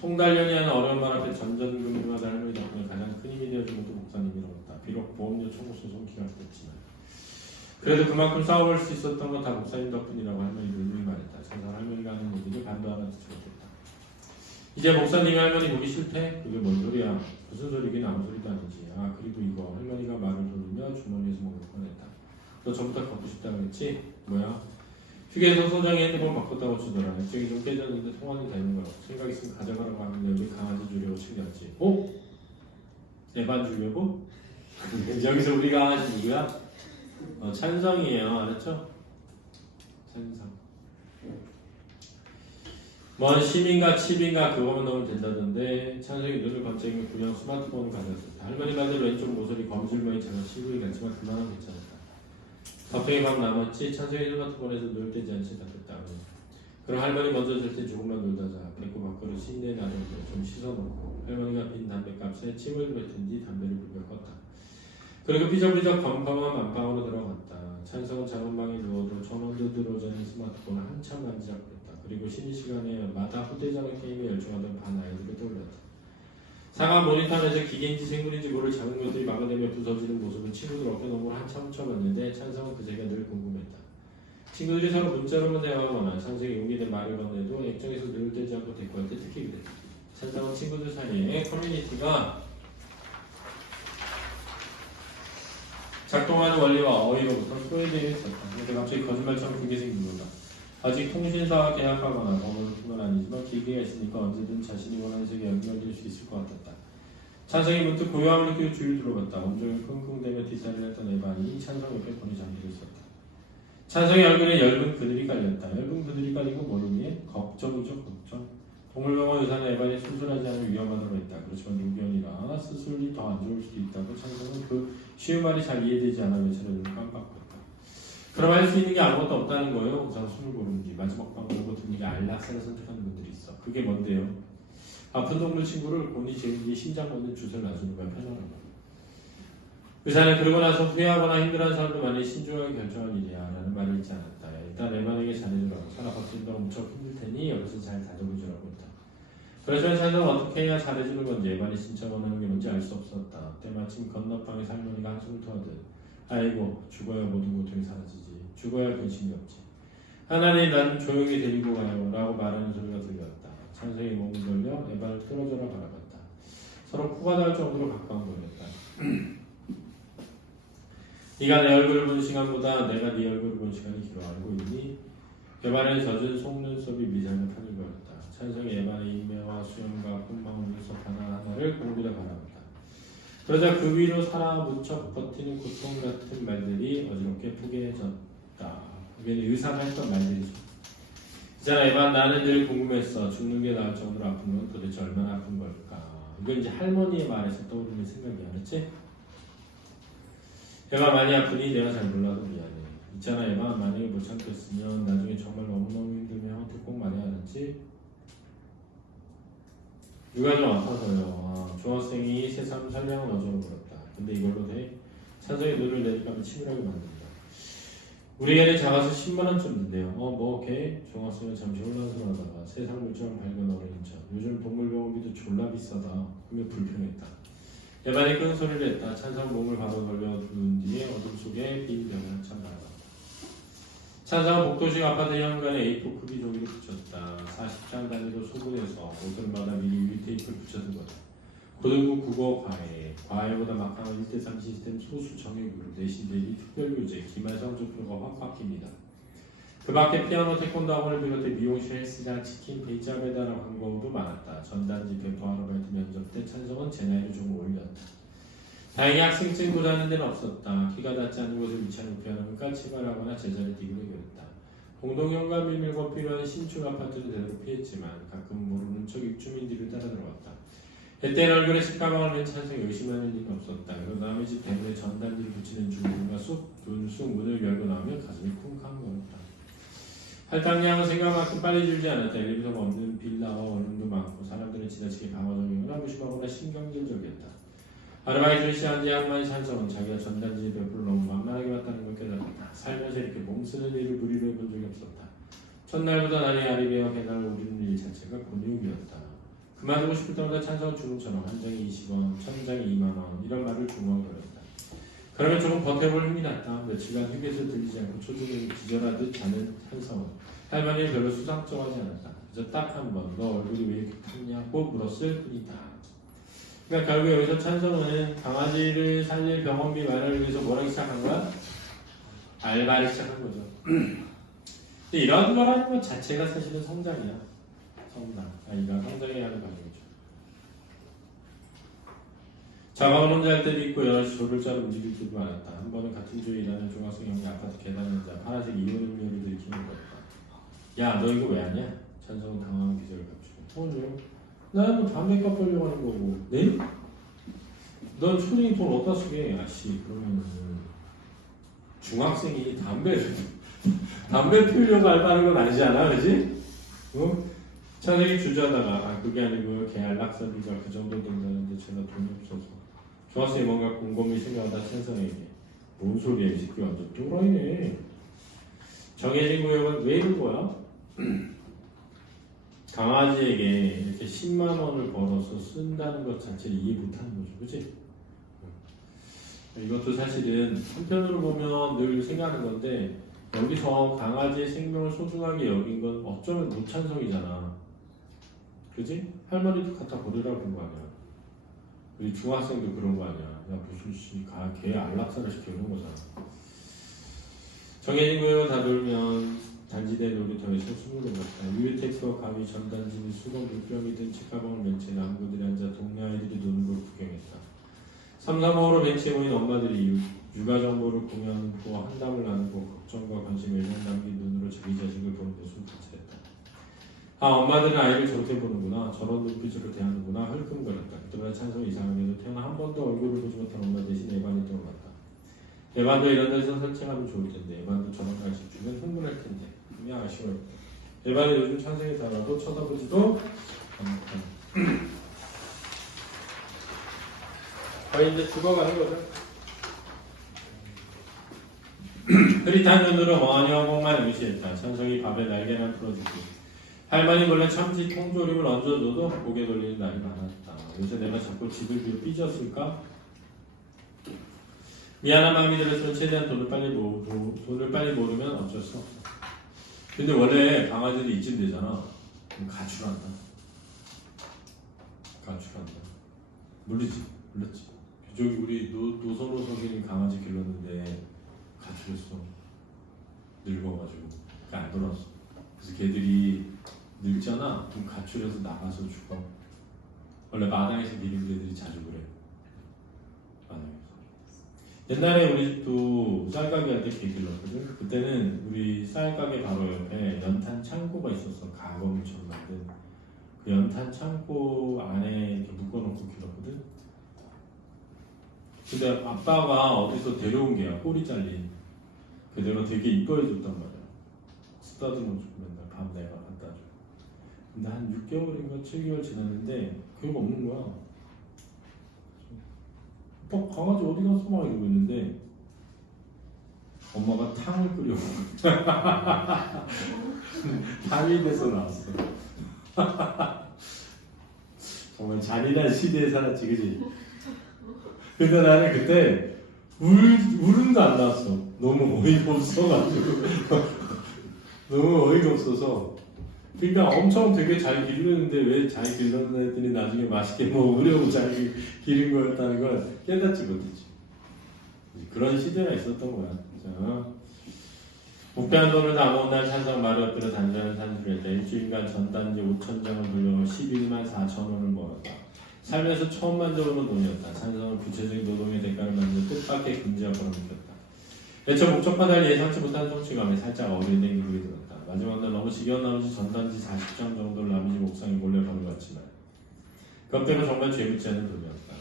송달련이 하는 어려운 말 앞에 전전긍긍하다 할머니 덕분에 가장 큰 힘이 되어준 것도 목사님이라고 했다. 비록 보험료 청구 소송 기각됐지만. 그래도 그만큼 싸워볼 수 있었던 건 다 목사님 덕분이라고 할머니 눈물이 말했다. 찬성 할머니가 하는 얘기를 반도 하나 듣지 못했다. 이제 목사님이 할머니 보기 싫대? 그게 뭔 소리야? 무슨 소리긴 아무 소리도 아니지. 아 그리고 이거 할머니가 말을 돌리며 주머니에서 먹을 뻔했다. 너 전부터 갖고 싶다 그랬지? 뭐야? 휴게소 소장이 핸드폰 바꿨다고 주더라. 액정이 좀 깨졌는데 통화는 되는 거야. 생각 있으면 가져가라고 하는데 여기 강아지 주려고 챙겼지. 어? 에반 주려고? 여기서 우리 강아지 누구야? 찬성이에요. 알았죠? 찬성. 뭔 시민가 칩인가 그거만 넣으면 된다던데 찬성이 눈을 번쩍이며 그냥 스마트폰을 가져왔었다. 할머니 말대로 왼쪽 모서리 검질머리 작은 친구이 같지만 그만하면 괜찮았다. 덕분에 밥 남았지? 찬성이 스마트폰에서 눈을 떼지 않지 같았다. 그럼 할머니 먼저 잘 때 조금만 놀다 자. 배꼽 밖으로 신내 놔뒀는데 좀 씻어놓고 할머니가 빈 담배값에 침을 뱉은 뒤 담배를 불며 껐다. 그리고 삐적삐적 검검한 안방으로 들어갔다. 찬성은 작은 방에 누워도 전원도 들어오자는 스마트폰을 한참 만지작거렸다. 그리고 쉬는 시간에 마다 휴대전화 게임에 열중하던 반 아이들을 떠올렸다. 상하 모니터에서 기계인지 생물인지 모를 작은 것들이 막아내며 부서지는 모습은 친구들 어깨 너머로 한참 훔쳐봤는데 찬성은 그제가 늘 궁금했다. 친구들이 서로 문자로만 대화하거나 찬성이 용기내 말을 건네도 액정에서 늘 떼지 않고 대꾸할 때 특히 그랬다. 찬성은 친구들 사이에 커뮤니티가 작동을 적용하는 원리와 어휘로부터 소외되어 있었다. 근데 갑자기 거짓말처럼 그게 생긴 거다. 아직 통신사와 계약하거나 법을 푼 건 아니지만 기계가 있으니까 언제든 자신이 원하는 색에 연결될 수 있을 것 같았다. 찬성이 문득 고요함을 느끼고 주위를 둘러봤다. 온종일 끙끙대며 뒷살을 했던 에반이 찬성 옆에 손이 잠기고 있었다. 찬성의 얼굴에 엷은 그늘이 깔렸다. 엷은 그늘이 깔린 건 모르니 걱정이죠, 걱정. 동물병원 의사는 에반이 수술하지 않으면 위험하다고 했다. 그렇지만 노견이라 수술이 더 안 좋을 수도 있다고 찬성은 그 쉬운 말이 잘 이해되지 않아 외쳐를 눈을 깜빡했다. 그럼 할 수 있는 게 아무것도 없다는 거예요. 우선 술을 고르는 뒤 마지막 방법으로 듣는 게 안락사를 선택하는 분들이 있어. 그게 뭔데요? 아픈 동물 친구를 본인이 제일 심장 걷는 주사를 놔주는 거야. 편안한 거. 의사는 그러고 나서 후회하거나 힘들어하는 사람도 많이 신중하게 결정한 일이야 라는 말을 잊지 않았다. 일단 에반에게 잘해주라고. 살아 버틴다고 무척 힘들 테니 여기서 잘 다져보주라고 했다. 그렇지만 찬성은 어떻게 해야 잘해주는 건지 에반이 진짜 원하는 게 뭔지 알 수 없었다. 때마침 건너방의 할머니가 한숨을 토하듯 아이고 죽어야 모든 고통이 사라지지. 죽어야 근심이 없지. 하나님 난 조용히 데리고 가요 라고 말하는 소리가 들렸다. 찬성이 몸을 돌려 에반을 끌어줘라 바라봤다. 서로 코가 닿을 정도로 가까운 거였다. 네가 내 얼굴을 본 시간보다 내가 네 얼굴을 본 시간이 길어. 알고 있니? 에반의 젖은 속눈썹이 미장을 파들거렸다. 찬성이 에반의 인매와 수염과 콧망울 눈썹 하나하나를 공부다 바라봤다. 그러자 그 위로 살아 무척 버티는 고통 같은 말들이 어지럽게 푸개해졌다. 이게 의사가 했던 말들이죠. 있잖아 에반, 나는 늘 궁금했어. 죽는 게 나을 정도로 아픈 건 도대체 얼마나 아픈 걸까? 이건 이제 할머니의 말에서 떠오르는 생각이야. 그렇지? 에반 많이 아프니 내가 잘 몰라서 미안해. 있잖아 에반, 만약에 못 참겠으면 나중에 정말 너무너무 힘들면 형한테 꼭 말해야 하지? 누가 좀 아파서요. 중학생이 새삼 설명은 어쩌고 물었다. 근데 이걸로 돼? 찬성이 눈을 내리까면 치밀하게 만든다. 우리 애는 작아서 10만원쯤 든대요. 뭐 걔? 중학생은 잠시 혼란스러워하다가 세상 물정 밝은 어린인 척. 요즘 동물병원비도 졸라 비싸다. 그러면 불평했다. 에반이 큰 소리를 했다. 찬성 몸을 바로 돌려둔 뒤에 어둠 속에 빈 벽을 한참 바라봤다. 찬성은 복도식 아파트 현관에 A4 크기 종이를 붙였다. 40장 단위로 소분해서 옷들마다 미리 유리 테이프를 붙여둔 거다. 고등부 국어 과외, 과외보다 막강한 1대3 시스템 소수 정액으로 내신 대비 특별교재, 기말 성적표가 확 바뀝니다. 그 밖에 피아노, 태권도 학원을 비롯해 미용실, 헬스장, 치킨, 베이자 배달한 광고도 많았다. 전단지 배포 아르바이트 면접 때 찬성은 제 나이를 조금 올렸다. 다행히 학생증보다는 데는 없었다. 키가 닿지 않는 곳에 위치한 우편함을 깔치발하거나 제자리 뛰기로 여겼다. 공동현관 밀밀고 필요한 신축 아파트는 대대로 피했지만 가끔 모르는 척 입주민들을 따라 들어갔다. 그때는 얼굴에 식가방을 맨 찬성이 의심하는 일은 없었다. 그러다 남의 집 대문에 전단지를 붙이는 중국인가 쑥 문을 열고 나오면 가슴이 쿵쾅거렸다. 할당량은 생각만큼 빨리 줄지 않았다. 엘리베이터가 없는 빌라와 원룸도 많고 사람들은 지나치게 방어적이거나 무심하거나 신경질적이었다. 아르바이트를 시작한 지 한 만이 찬성은 자기가 전단지 배포를 너무 만만하게 봤다는 걸 깨달았다. 살면서 이렇게 몸쓰는 일을 무리로 해본 적이 없었다. 첫날보다 날이 아리베어 계단을 오르는 일 자체가 곤욕이었다. 그만두고 싶을 때마다 찬성은 주문처럼 한 장이 20원, 1000장이 2만원 이런 말을 중얼거렸다. 그러면 조금 버텨볼 힘이 났다. 며칠간 휴게소 들리지 않고 초중을 기절하듯 자는 찬성은 할머니는 별로 수상쩍하지 않았다. 그저 딱 한 번 너 얼굴이 왜 이렇게 탔냐고 물었을 뿐이다. 그러니까 결국 여기서 찬성은 강아지를 살릴 병원비 마련을 위해서 뭘 하기 시작한 거야? 알바를 시작한 거죠. 근데 이런 걸 하는 것 자체가 사실은 성장이야. 성장. 아이가 성장해야 하는 과정이죠. 자방을 혼자 할 때도 있고 여럿이 조를 짜러 움직일 때도 많았다. 한 번은 같은 조에 일하는 중학생 형이 아파트 계단에 앉아 파란색 이온 음료를 들이키는 거였다. 야, 너 이거 왜 하냐? 찬성은 당황한 기색을 갖추고. 왜요? 나는 뭐 담배값 벌려고 하는 거고. 네? 넌 초등이 돈 어디다 쓰게? 아씨, 그러면은 중학생이 담배 피우려고 알바하는 건 아니지 않아? 그지? 어? 찬성이 주저하다가 그게 아니고 걔 안락사비가 그 정도 된다는데 제가 돈이 없어서. 중학생이 뭔가 곰곰이 생각하다 찬성에게 뭔 소리야 이 새끼 완전 또라이네. 정해진 구역은 왜 이런 거야? 강아지에게 이렇게 10만 원을 벌어서 쓴다는 것 자체를 이해 못하는 거죠. 그치? 이것도 사실은 한편으로 보면 늘 생각하는 건데 여기서 강아지의 생명을 소중하게 여긴 건 어쩌면 무찬성이잖아. 그지? 할머니도 갖다 버리라고 본 거 아니야. 우리 중학생도 그런 거 아니야. 야 무슨 걔 안락사를 시켜놓은 거잖아. 정해진 구역을 다 돌면 단지대 놀이터에서 숨을 내봤다. 유유택과 가위, 전단지, 수건, 물병이 든 책가방을 맨채 남구들이 앉아 동네 아이들이 노는 걸 구경했다. 3, 4호로 벤치에 모인 엄마들이 육아 정보를 공유하고 한담을 나누고 걱정과 관심을 남긴 눈으로 자기 자식을 보는데 숨기차했다. 아, 엄마들은 아이를 저렇게 보는구나. 저런 눈빛으로 대하는구나. 흘끔거렸다. 그때마다 찬성 이상하게도 태어나 한 번도 얼굴을 보지 못한 엄마 대신 에반이 떠올랐다. 에반도 이런 데서 산책하면 좋을 텐데 에반도 저런 간식 주면 흥분할 텐데 그냥 아쉬워요. 에반이 요즘 찬성에 달아도 쳐다보지도 않다. 거의 이제 죽어가는 거죠. 흐릿한 눈으로 멍하니 화목만 의시했다. 찬성이 밥에 날개만 풀어주고 할머니 몰래 참치 통조림을 얹어줘도 고개 돌리는 날이 많았다. 요새 내가 자꾸 집을 비워 삐졌을까? 미안한 마음이 들었으면 최대한 돈을 빨리 모으면 어쩔 수 없어. 근데 원래 강아지들이 이쯤 되잖아. 그럼 가출한다. 물리지. 저기 우리 노선호 선생님 강아지 길렀는데 가출했어. 늙어가지고 안 돌아왔어. 그래서 걔들이 늙잖아. 그럼 가출해서 나가서 죽어. 원래 마당에서 기른 애들이 자주 그래. 마당에서. 옛날에 우리 집도 쌀가게 할 때 개 길렀거든. 그때는 우리 쌀가게 바로 옆에 연탄 창고가 있었어. 가거미처럼 만든 그 연탄 창고 안에 이렇게 묶어놓고 길렀거든. 근데 아빠가 어디서 데려온 개야. 꼬리 잘린. 그 내가 되게 이뻐해줬단 말이야. 쓰다듬어 주고 맨날 밤 내가 갖다 줘. 근데 한 6개월인가 7개월 지났는데 그거 없는 거야. 오빠 강아지 어디 갔어? 막 이러고 있는데 엄마가 탕을 끓여 탕이 돼서 나왔어. 정말 잔인한 시대에 살았지, 그지? 근데 나는 그때 울음도 안 나왔어. 너무 어이가 없어가지고 너무 어이가 없어서. 그러니까 엄청 되게 잘 기르는데 왜 잘 기르는 애들이 나중에 맛있게 먹으려고 잘 기른 거였다는 걸 깨닫지 못했지. 그런 시대가 있었던 거야. 진짜. 목표한 돈을 다 모은 날 찬성 말을 엎드려 단전을 산수했다. 일주일간 전단지 5,000장을 돌려 11만 4천 원을 모았다. 살면서 처음 만져보는 돈이었다. 찬성은 구체적인 노동의 대가를 만든 뜻밖의 금지화처럼 느꼈다. 애초 목적과 달리 예상치 못한 성취감에 살짝 어린애 기분이 들었다. 마지막 날 너무 지겨운 나머지 전단지 40장 정도를 남의 집 옥상에 몰래 버려갔지만 그때가 정말 죄묻지 않은 돈이었다.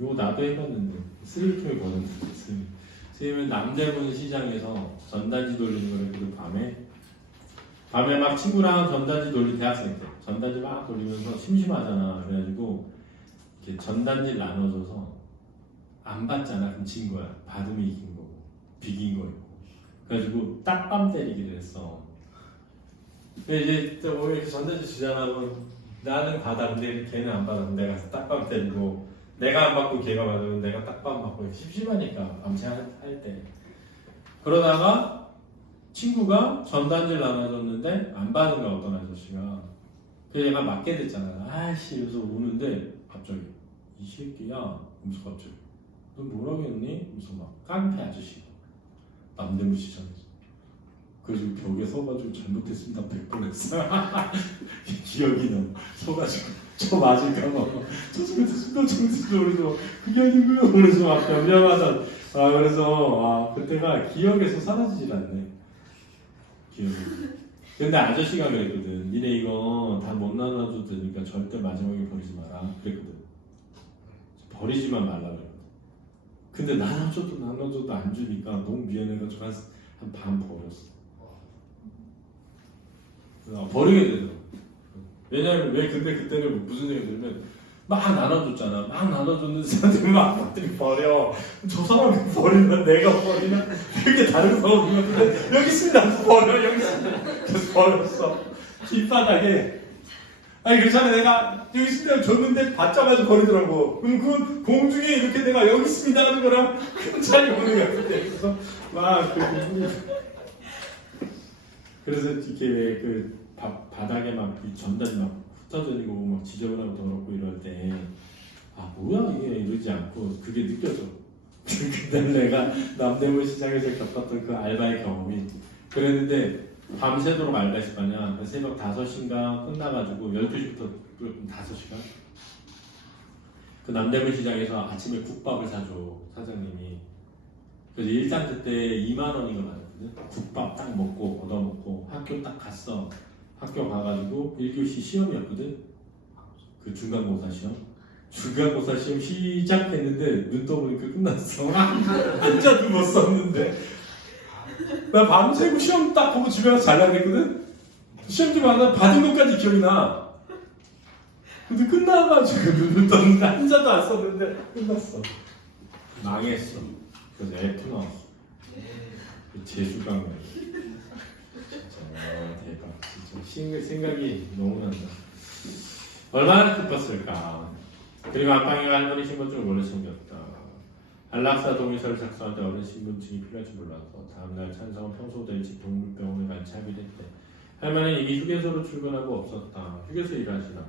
이거 나도 해봤는데 쓰레기통에 버렸는데 선생님은 남대문 시장에서 전단지 돌리는 거를 그 밤에 막 친구랑 전단지 돌리 대학생 때 전단지 막 돌리면서 심심하잖아. 그래가지고 이렇게 전단지를 나눠줘서 안 받잖아. 그럼 진 거야. 받으면 이긴 거고 비긴 거고. 그래가지고 딱밤 때리기를 했어. 이제 오늘 이렇게 전단지 주잖아. 그러면 나는 받아. 근데 걔는 안 받아. 내가 딱밤 때리고 내가 안 받고 걔가 받으면 내가 딱밤 받고 심심하니까 밤새 할 때. 그러다가 친구가 전단지를 나눠줬는데 안 받은 거야. 어떤 아저씨가. 그래서 얘가 맞게 됐잖아. 아이씨 이러면서 우는데 갑자기 이 새끼야 하면서 갑자기 너 뭐라고 했니? 하면서 막 깡패 아저씨가 남대문 시장에서. 그래서 벽에 서가지고 잘못했습니다 100번 했어. 기억이 나. 서가지고 저 맞을까봐 저 잘못했습니다 정수도 그래서 그게 아니고요. 그래서 막 변명하자. 그래서 그때가 기억에서 사라지질 않네. 기억이. 근데 아저씨가 그랬거든. 니네 이거 다 못 나눠줘도 되니까 절대 마지막에 버리지 마라. 그랬거든. 버리지만 말라 그랬거든. 근데 나눠줘도 안 주니까 너무 미안해가지고 한 반 버렸어. 버리게 되더라고. 왜냐면 근데 그때는 무슨 생각이 들면 막 나눠줬잖아. 막 나눠줬는데 사람들이 막 버려. 저 사람이 버리면 내가 버리면 되게 다른 상황이었는데 여기 있으면 버려. 여기 있으면 계속 버렸어. 뒷바닥에. 아니 그렇잖아. 내가 여기 있으면 줬는데 받자마자 버리더라고. 그럼 그 공중에 이렇게 내가 여기 있습니다 하는 거랑 큰 차이 오는 것 같은데. 그래서 막 그래서 이렇게 바닥에 막 전단지 막 흩어져 있고 막 지저분하고 더럽고 이럴 때 아 뭐야 이게 이러지 않고 그게 느껴져. 그때 내가 남대문 시장에서 겪었던 그 알바의 경험이 그랬는데 밤새도록 알바했을 거 아니야. 새벽 5시인가 끝나가지고 12시부터 5시간 그 남대문 시장에서 아침에 국밥을 사줘 사장님이. 그래서 일당 그때 2만 원인가 받았거든. 국밥 딱 먹고 얻어먹고 학교 딱 갔어. 학교 가가지고 1교시 시험이었거든. 그 중간고사 시험. 중간고사 시험 시작했는데 눈 떠보니까 끝났어. 한자도 못 썼는데. 나 밤새고 시험 딱 보고 집에 가서 잘 나겠거든. 시험 좀 받은 것까지 기억이 나. 근데 끝나가지고 눈을 떴는데 한자도 안 썼는데 끝났어. 망했어. 그래서 F 나왔어. 재수강 말이야. 진짜 대박. 진짜 생각이 너무 난다. 얼마나 기뻤을까. 그리고 안방에가 할머니 신분증을 몰래 챙겼다. 안락사 동의서를 작성할 때 어른 신분증이 필요할지 몰라서 다음날 찬성은 평소대로 집 동물병원에 같이 하기로 했대. 할머니는 이미 휴게소로 출근하고 없었다. 휴게소 일하시나 봐.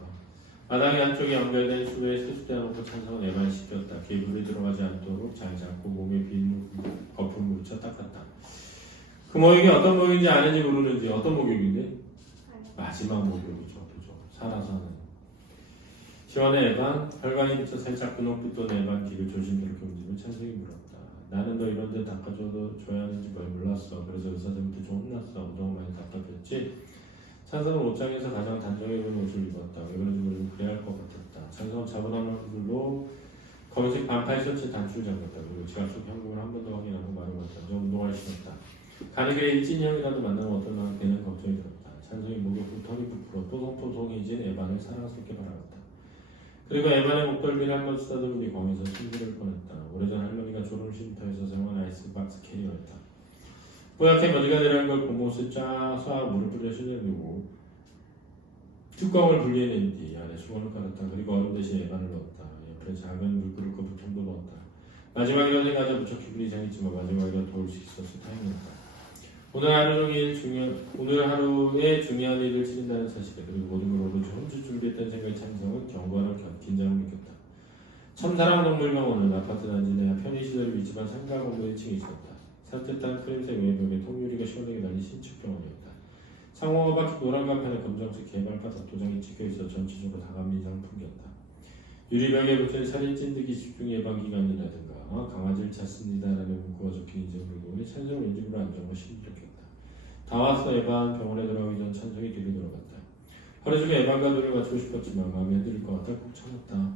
마당에 한쪽에 연결된 수도에 세수대어 놓고 찬성은 애반시켰다. 개불이 들어가지 않도록 잘 잡고 몸에 빈 거품을 묻혀 닦았다. 그 목욕이 어떤 목욕인지 아는지 모르는지 어떤 목욕인데? 마지막 목욕이죠. 그죠? 살아서 하는. 시원의 에반, 혈관이 비쳐 살짝 근육빛도 에반 귀를 조심스럽게 움직이며 찬성이 물었다. 나는 너 이런 데 닦아줘도 줘야 하는지 뭘 몰랐어. 그래서 의사들한테 좀 혼났어. 운동 많이 답답했지? 찬성은 옷장에서 가장 단정해 보이는 옷을 입었다. 왜 그런지 모르면 그래야 할 것 같았다. 찬성은 차분한 얼굴로 검은색 반팔 셔츠에 단추를 잠갔다. 그리고 지갑 속 현금을 한 번 더 확인하고 말을 걸었다. 너 운동할 시간다. 가는 길에 일진 형이라도 만나면 어떤 날 되는 걱정이 들었다. 찬성이 목욕 후 털이 부풀어 뽀송뽀송해진 에반을 사랑스럽게 바라봤다. 그리고 에반의 목덜미를 한번 쓰다듬으니 거기서 심부를 꺼냈다. 오래전 할머니가 졸음쉼터에서 사용한 아이스박스 캐리어였다. 뽀얗게 먼지가 내려간 걸 고무옷을 짜서 물을 뿌려 실려두고 뚜껑을 분리해낸 뒤 안에 수건을 깔았다. 그리고 얼음 대신 에반을 넣었다. 옆에 작은 물그릇과 부통도 넣었다. 마지막이라 생각하자 무척 기분이 이상했지만 마지막이라 도울 수 있어서 다행이었다. 오늘 하루에 중요한 일을 치른다는 사실에 그리고 모든 걸 오로지 혼자 준비했다는 생각에 찬성은 경건한 긴장을 느꼈다. 참사랑동물병원은 아파트 단지 내 편의시설이 있지만 상가 건물 1층에 있었다. 산뜻한 크림색 외벽에 통유리가 시원하게 달린 신축병원이었다. 상호와 바퀴 노란 간판에 검정색 개발바닥 도장이 찍혀있어 전체적으로 다감미상 풍겼다. 유리벽에 붙은 살인 찐득이 집중 예방기관이라든가 강아지를 찾습니다라는 문구가 적힌 인증 불고문이 찬성을 인증으로 안전과 신속했다. 다 왔어 에반. 병원에 들어가기 전 찬성이 뒤로 들어갔다. 하루 종일 에반과 눈을 맞추고 싶었지만 마음에 안 들 것 같아 꾹 참았다.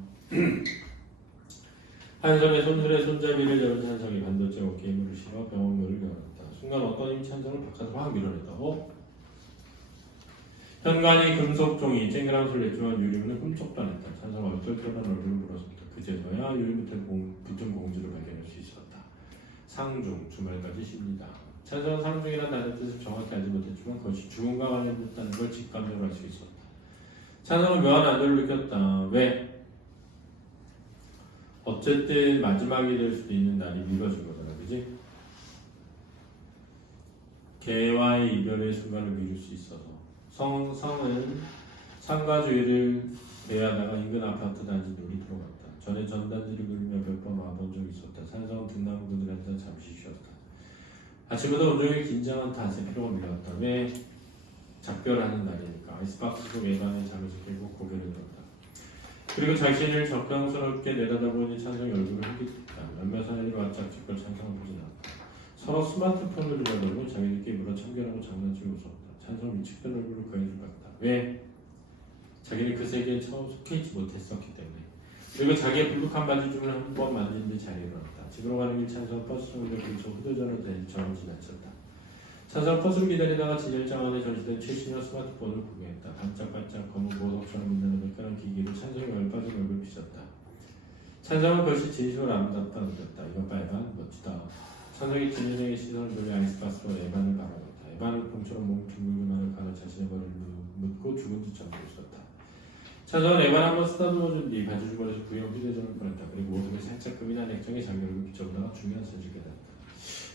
한 손에 손술의 손잡이를 잡은 찬성이 반도체 어깨에 물을 실어 병원 문을 열었다. 순간 어떤 힘이 찬성을 바깥으로 확 밀어냈다. 현관이 금속종이 쨍그랑 냈지만 유리문은 끔찍도 안 했다. 찬성은 얼떨떨한 얼굴을 물었습니다. 그제서야 유리 붙은 공지를 발견할 수 있었다. 상중, 주말까지 쉽니다. 찬성은 상중이란 단어 뜻을 정확히 알지 못했지만 그것이 죽음과 관련됐다는 걸 직감적으로 알 수 있었다. 찬성은 묘한 안도를 느꼈다. 왜? 어쨌든 마지막이 될 수도 있는 날이 미뤄진 거잖아, 그지? 개와의 이별의 순간을 미룰 수 있어서 성은 상가주의를 대하다가 인근 아파트 단지 놀이 들어갔다. 전에 전단지를 그리며 몇 번 와본 적이 있었다. 찬성은 등나무분들한테 잠시 쉬었다. 아침부터 온종일 긴장한 탓에 피로가 밀렸다. 왜? 작별하는 날이니까. 아이스박스 속 예반에 잠에서 깨고 고개를 들었다. 그리고 자신을 적당스럽게 내려다보니 찬성이 얼굴을 흘렸다. 몇몇 사람이 바짝 짓걸 찬성을 보진 않았다. 서로 스마트폰을 들여다보고 자기들끼리 물어 참견하고 장난치고 웃었다. 찬성 위축된 얼굴을 그에게 봤다. 왜? 자기는 그 세계에 처음 속해 있지 못했었기 때문에. 그리고 자기의 불룩한 바지 중을 한 번 만진 듯 잘 일어났다. 집으로 가는 길 찬성 버스 정류장 근처 후드전을 대처럼 지나쳤다. 찬성 버스를 기다리다가 진열장 안에 전시된 최신형 스마트폰을 구경했다. 반짝반짝 검은 보석처럼 빛나는 매끈한 기기를 찬성이 얼빠진 얼굴 비쳤다. 찬성은 그것이 진심으로 아름답다 느꼈다. 이거 봐 에반 멋지다. 찬성이 진열장의 시선을 돌려 아이스박스로 에반을 바라봤다. 에반을 봄처럼 몸 둥글기만을 가려 자신의 머리를 묻고 죽은 듯 잠고 있었다. 찬성은 에반 한번 쓰다듬어준 뒤 바지 주머니에서 구형 휴대전을 꺼냈다. 그리고 모습에 살짝 금이난 액정에 자기 얼굴을 비춰보다가 중요한 사실을 깨달았다.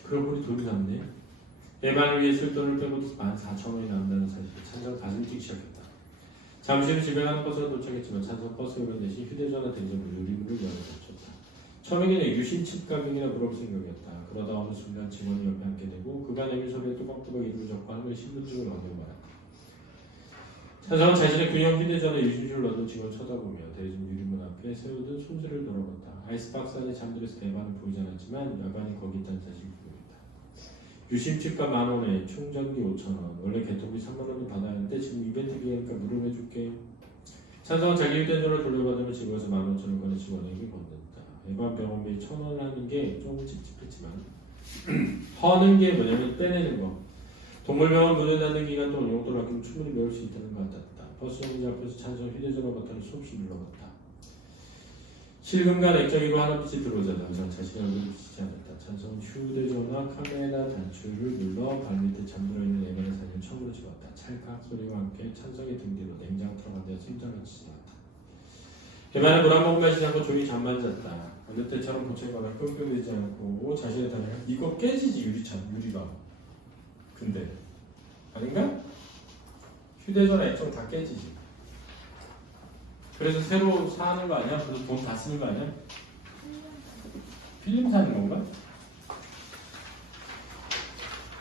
그러고 보니 돈이 남네. 에반을 위해 쓸 돈을 빼고도 14,000원이 남는다는 사실에 찬성은 가슴이 뛰기 시작했다. 잠시 후 집에 가는 버스에 도착했지만 찬성 버스 요금 대신 휴대전화 대접을 유리문을 열어줬다. 처음에는 유심칩 가격이나 물어볼 생각이었다. 그러다 어느 순간 직원이 옆에 앉게 되고 그가 내밀 소리에 또박또박 이름을 적고 하는 신분증을 얻는 말았다. 찬성은 자신의 구형 휴대전화 유심칩을 넣은 직원을 쳐다보며 대진 유리문 앞에 세우던 손수를 돌아봤다. 아이스박스 안에 잠들어서 대만은 보이지 않았지만 여관이 거기 있다는 사실이 보였다. 유심칩과 10,000원에 충전기 5,000원, 원래 개통비 30,000원을 받아야 하는데 지금 이벤트 기간이니까 무료해줄게. 찬성은 자기 휴대전화를 돌려받으면 직원에서 15,000원 꺼내 직원에게 건넨다. 일반 병원비 1,000원 하는 게 조금 찝찝했지만 허는 게 뭐냐면 떼내는 거. 동물병원 문을 닫는 기간 동안 용도를 아끼면 충분히 배울 수 있다는 것 같았다. 버스 정류장 앞에서 찬성 휴대전화 버튼을 수없이 눌러봤다. 실금과 액정기로 하늘빛이 들어오자 더 이상 자신의 얼굴을 비치지 않았다. 찬성은 휴대전화 카메라 단추를 눌러 발밑에 잠들어있는 애견의 사진을 처음으로 찍었다. 찰칵 소리와 함께 찬성의 등 뒤로 냉장 들어간 데서 심장을 치지않았다. 개만은 물 한 모금 마시지 않고 조용히 잠만 잤다. 어느 때처럼 고체거나 끙끙대지 않고 자신의 다리가 이거 깨지지 유리가. 근데 아닌가? 휴대전화 액정 다 깨지지. 그래서 새로 사는 거 아니야? 그래서 돈 다 쓰는 거 아니야? 필름 사는 건가?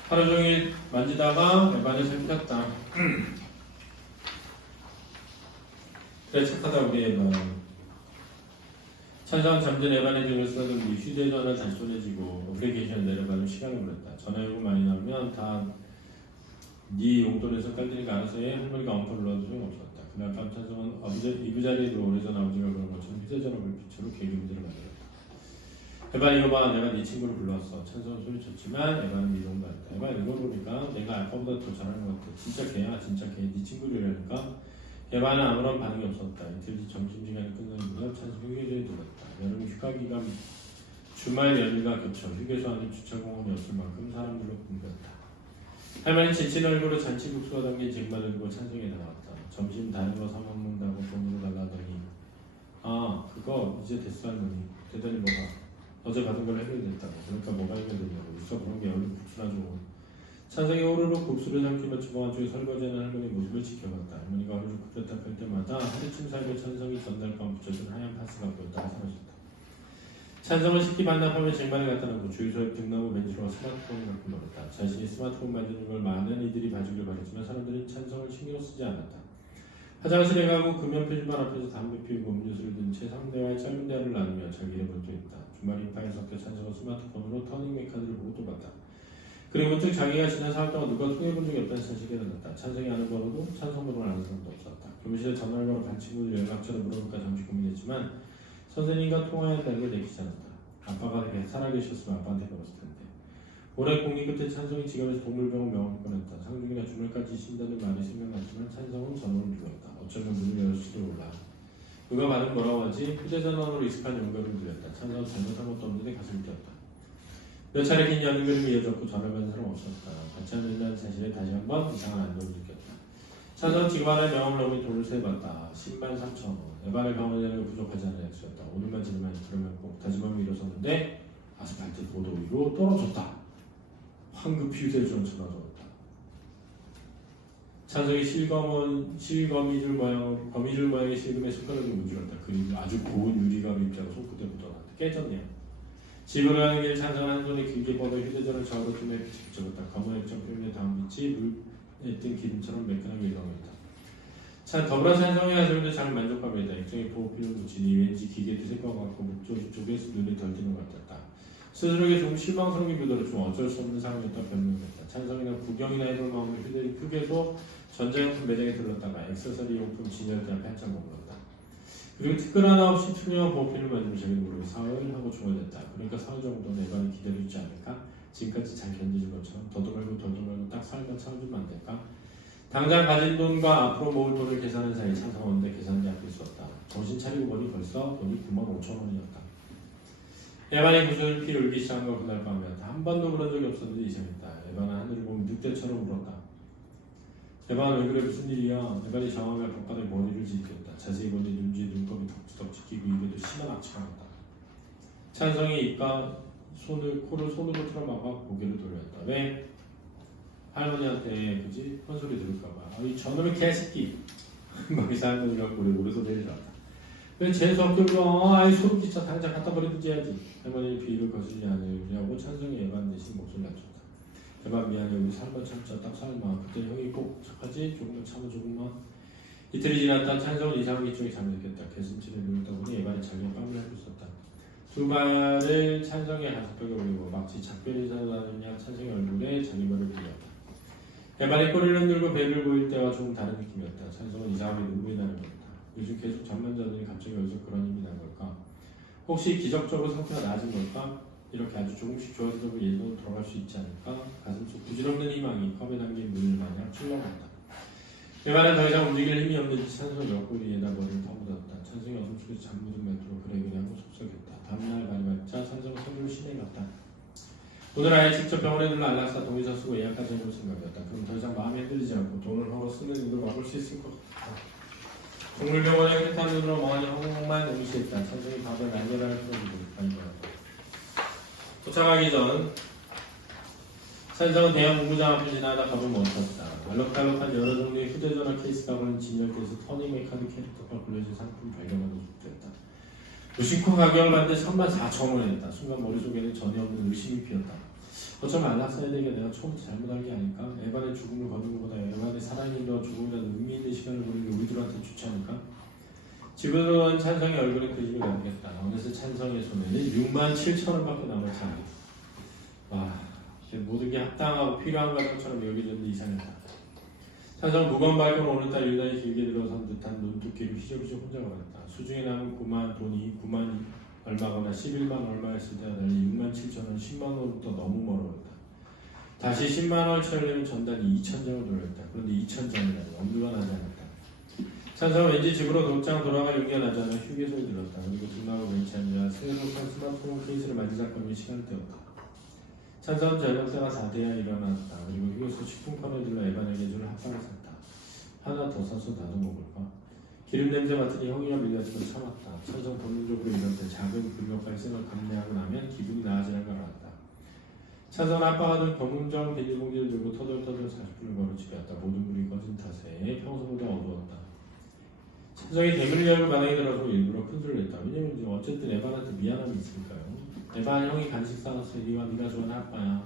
하루 종일 만지다가 에반이 생겼다. 그래 착하다 우리 에반. 찬성은 잠든 에반의 등을 쓰던 뒤 휴대전화를 다시 손에 쥐고 어플리케이션을 내려가는 시간을 보냈다. 전화 요금 많이 나오면 다 네 용돈에서 깔리니까 알아서 해. 할머니가 엉터 불러도 소용없었다. 그날 밤 찬성은 이부자리에 오래전 아버지가 그런 것처럼 휴대전화 불빛으로 계기문제를 만들었다. 에반 이거 봐. 내가 네 친구를 불러왔어. 찬성은 소리쳤지만 에반은 미동도 않다. 에반 읽어보니까 내가 아까보다 더 잘하는 것 같아. 진짜 걔야 진짜 걔. 네 친구들이라니까. 에반은 아무런 반응이 없었다. 이틀 뒤 점심시간이 끝나는 무렵 찬성 휴게소에 들었다. 여름 휴가기간 주말 연휴가 겹쳐 휴게소 안에 주차공원이 없을 만큼 사람들로 붐볐다. 할머니 지친 얼굴로 잔치국수가 담긴 쟁반을 들고 찬성에 나왔다. 점심 다른 거 사 먹는다고 돈으로 달라더니 아 그거 이제 됐어 할머니. 대단히 뭐가 어제 받은 걸 해결됐다고. 그러니까 뭐가 해결되냐고. 있어 그런 게 얼른 국수나 줘. 찬성이 호로록 국수를 삼키며 주방 안쪽에 설거지하는 할머니 모습을 지켜봤다. 할머니가 호로록 끓였다 뺄 때마다 하루쯤 사이에 찬성이 전달감 붙여준 하얀 파스가 보였다가 사라졌다. 찬성은 식기 반납하며 쟁반에 갖다 놓고 주유소에 등나무 벤치로 스마트폰을 갖고 놀았다. 자신이 스마트폰 만드는 걸 많은 이들이 봐주길 바랬지만 사람들은 찬성을 신경 쓰지 않았다. 화장실에 가고 금연 표지판 앞에서 담배 피우고 음료수를 든 채 상대와의 짧은 대화를 나누며 자기를 몰두했다. 주말 인파에 섞여 찬성은 스마트폰으로 터닝맥 카드를 보고 또 봤다. 그리고 문득 자기가 지난 4일 동안 누가 통해본 적이 없다는 사실을 깨달았다. 찬성이 아는 번호도 찬성 번호를 아는 사람도 없었다. 교무실에 전화를 걸어 반 친구들 연락처를 물어볼까 잠시 고민했지만 선생님과 통화한다는 게 내키지 않았다. 아빠가 살아계셨으면 아빠한테 걸었을 텐데. 오랜 고민 끝에 찬성이 지갑에서 동물병원 명함을 꺼냈다. 상중이나 주말까지 쉰다는 말이 생각났지만 찬성은 전화를 눌렀다. 어쩌면 문을 열었을지도 몰라. 누가 받은 뭐라고 하지? 휴대전화로 익숙한 연결을 누렸다. 찬성은 잘못한 것도 없는데 가슴이 뛰었다. 몇 차례 긴 연결이 이어졌고 전화를 받은 사람 없었다. 같이 앉는다는 사실에 다시 한번 이상한 안도를 느꼈다. 찬성은 지금 안에 명함을 넣으며 돈을 세봤다. 103,000원. 에반의 병원에는 부족하지 않은 액수였다. 오늘만 지르면 그러면 꼭 다짐하며 일어섰는데 아스팔트 보도 위로 떨어졌다. 황급 휴대전화 전화가 왔다. 찬성이 거미줄 모양의 실금에 손가락을 문질렀다. 그리고 아주 고운 유리갑 입자로 손끝에 묻어났다. 깨졌냐? 집으로 가는 길 찬성은 한 손에 길게 뻗어 휴대전화를 좌우로 두 매 붙여봤다. 검은 액정 표면에 닿은 빛이 물에 뜬 기름처럼 매끈하게 일렁였다. 더불어 찬성의 가슴도 잘 만족감이다. 액정에 보호필을 붙이니 왠지 기계 뜻일 것 같고 목조 쪽에서 눈에 덜 띄는 것 같았다. 스스로에게 좀 실망스럽게 묻어도 어쩔 수 없는 상황이었다 변명했다. 찬성이는 구경이나 해볼 마음으로 휴게소 전자용품 매장에 들렀다가 액세서리 용품 진열대 앞에 한참 머물렀다. 그리고 특근 하나 없이 투명한 보호필을 만지며 자기는 모르게 사흘 하고 중얼댔다. 그러니까 사흘 정도 내 발이 기다려주지 않을까? 지금까지 잘 견디는 것처럼 더도 말고 딱 사흘만 참아주면 안 될까? 당장 가진 돈과 앞으로 모을 돈을 계산한 사이 찬성하는데 계산이 아낄 수 없다. 정신 차리고 보니 벌써 돈이 95,000원이었다. 에반의 구슬 피 울기 시작한 건 그날 밤이었다. 한 번도 그런 적이 없었는데 이상했다. 에반은 하늘을 보며 늑대처럼 울었다. 에반 왜 그래 무슨 일이야? 에반이 장황하며 방바닥에 머리를 짚혔다. 자세히 보니 눈 뒤에 눈곱이 덕지덕지 끼고 입에도 심한 악취가 났다. 찬성이 입과 코를 손으로 틀어막아 고개를 돌렸다. 왜? 할머니한테 그지? 헛소리 들을까봐. 이 저놈의 개새끼 막 이상한 거 갖고 우리 오래서 내리라다. 왜 제 성격은 아이 소름 끼쳐 당장 갖다 버리든지 해야지. 할머니는 비위를 거스르지 않으려고 찬성이 에반 대신 목소리 낮췄다. 에반 미안해 우리 3번 참자 딱 설마 그때 형이 꼭 착하지? 조금만 참아 조금만. 이틀이 지났다. 찬성은 이상한 기쪽에 잠들겠다. 개슴치를 누르다 보니 에반이 자기가 뺨을 하고 있었다. 두 발을 찬성의 가슴벽에 올리고 마치 작별이 사다느냐 찬성의 얼굴에 자기 머리를 빌렸다. 에반이 꼬리를 흔들고 배를 보일 때와 조금 다른 느낌이었다. 찬성은 이상하게 눈물이 나는 것이다. 요즘 계속 잠만 자더니 갑자기 어디서 그런 힘이 난 걸까? 혹시 기적적으로 상태가 나아진 걸까? 이렇게 아주 조금씩 좋아지려고 예전으로 돌아갈 수 있지 않을까? 가슴속 부질없는 희망이 컵에 담긴 물 마냥 출렁한다. 에반은 더 이상 움직일 힘이 없는지 찬성의 옆구리에다 머리를 터묻었다. 찬성이 어둠 속에서 잠묻은 멘트로 그래 하고 속삭였다. 다음날 많이 맞자 찬성은 선물 시내 갔다. 오늘 아예 직접 병원에 들러 안락사 동의서 쓰고 예약까지 해볼 생각이었다. 그럼 더 이상 마음에 흔들리지 않고 돈을 하고 쓰는 일도 막을 수 있을 것 같다. 동물병원에 흐릿한 눈으로 멍하니 헝만 응시했다. 찬성이 밥을 날개를 풀어주고 다니더라다. 도착하기 전 찬성은 대형 공구장 앞을 지나다 밥을 멈췄다. 알록달록한 여러 종류의 휴대전화 케이스가 걸린 진열대에서 터닝의 카드 캐릭터가 굴려진 상품 발견하고 속됐다. 무심코 가격을 봤는데 34,000원 했다. 순간 머릿속에는 전혀 없는 의심이 피었다. 어쩌면 안락사에 대해 내가 처음부터 잘못한 게 아닐까? 에반의 죽음을 거둔 것보다 에반의 살아있는 죽음보다 의미 있는 시간을 보내는 게 우리들한테 좋지 않을까? 집으로 온 찬성의 얼굴에 그 집을 남겼다. 어느새 찬성의 손에는 67,000원밖에 남았지 않았다. 와, 모든 게 합당하고 필요한 것처럼 여겨졌는데 이상했다. 찬성은 무거운 발걸음 오늘따라 유난히 길게 들어선 듯한 눈두께를 휘적휘적 혼자 걸었다. 수중에 남은 돈이 9만 얼마거나 11만 얼마였을 때와 달리 67,000원, 10만원부터 너무 멀어졌다. 다시 10만원을 채우려면 전단이 2,000장을 돌렸다. 그런데 2,000장이라니 엄두가 나지 않았다. 찬성은 왠지 집으로 곧장 돌아갈 용기가 나지 않아 휴게소에 들렀다. 그리고 등하고 벤치 앉아 새로 산 스마트폰 케이스를 만지작거리며 시간을 때웠다. 찬성은 저녁 때가 4대야 일어났다. 그리고 휴게소 식품권에 들러 에반에게 줄 핫바를 샀다. 하나 더 사서 나도 먹을까? 기름 냄새 맡으니 형이가 밀려지면 참았다. 찬성 본능적으로 이럴 때 작은 불력 발생을 감내하고 나면 기분이 나아지는 걸 알았다. 찬성은 아빠가 든 검은정 비닐봉지를 들고 터덜터덜 40분을 걸어 집에 왔다. 모든 불이 꺼진 탓에 평소보다 어두웠다. 찬성이 대문을 열고 바닥에 들어서 일부러 큰 소리를 냈다. 왜냐면 이제 어쨌든 에반한테 미안함이 있으니까요. 에반 형이 간식 사놨어. 이와 네가 좋아하는 아빠야.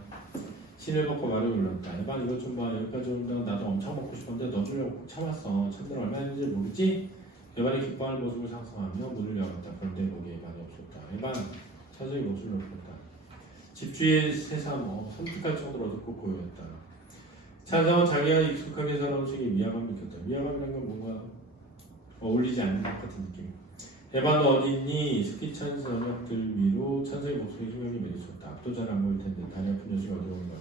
신을 벗고 말을 올렸다. 에반 이것 좀 봐. 여기까지 온다고 나도 엄청 먹고 싶었는데 너 주려고 꼭 참았어. 참들 얼마 했는지 모르지? 에반이 기뻐하는 모습을 상상하며 문을 열었다. 그런데 거기에 에반이 없었다. 에반, 찬성이 목소리를 높였다. 집주의 새삼, 섬뜩할 정도로 어둡고 고요했다. 찬성은 자기가 익숙하게 살아온 책에 위화감을 느꼈다. 위화감이란 건 뭔가 어울리지 않는 것 같은 느낌. 에반 너 어디 있니? 스키찬 저녁들 위로 찬성의 목소리 소명이 내리쳤다. 앞도 잘 안 보일 텐데 다리 아픈 녀석이 어디 오는 거야.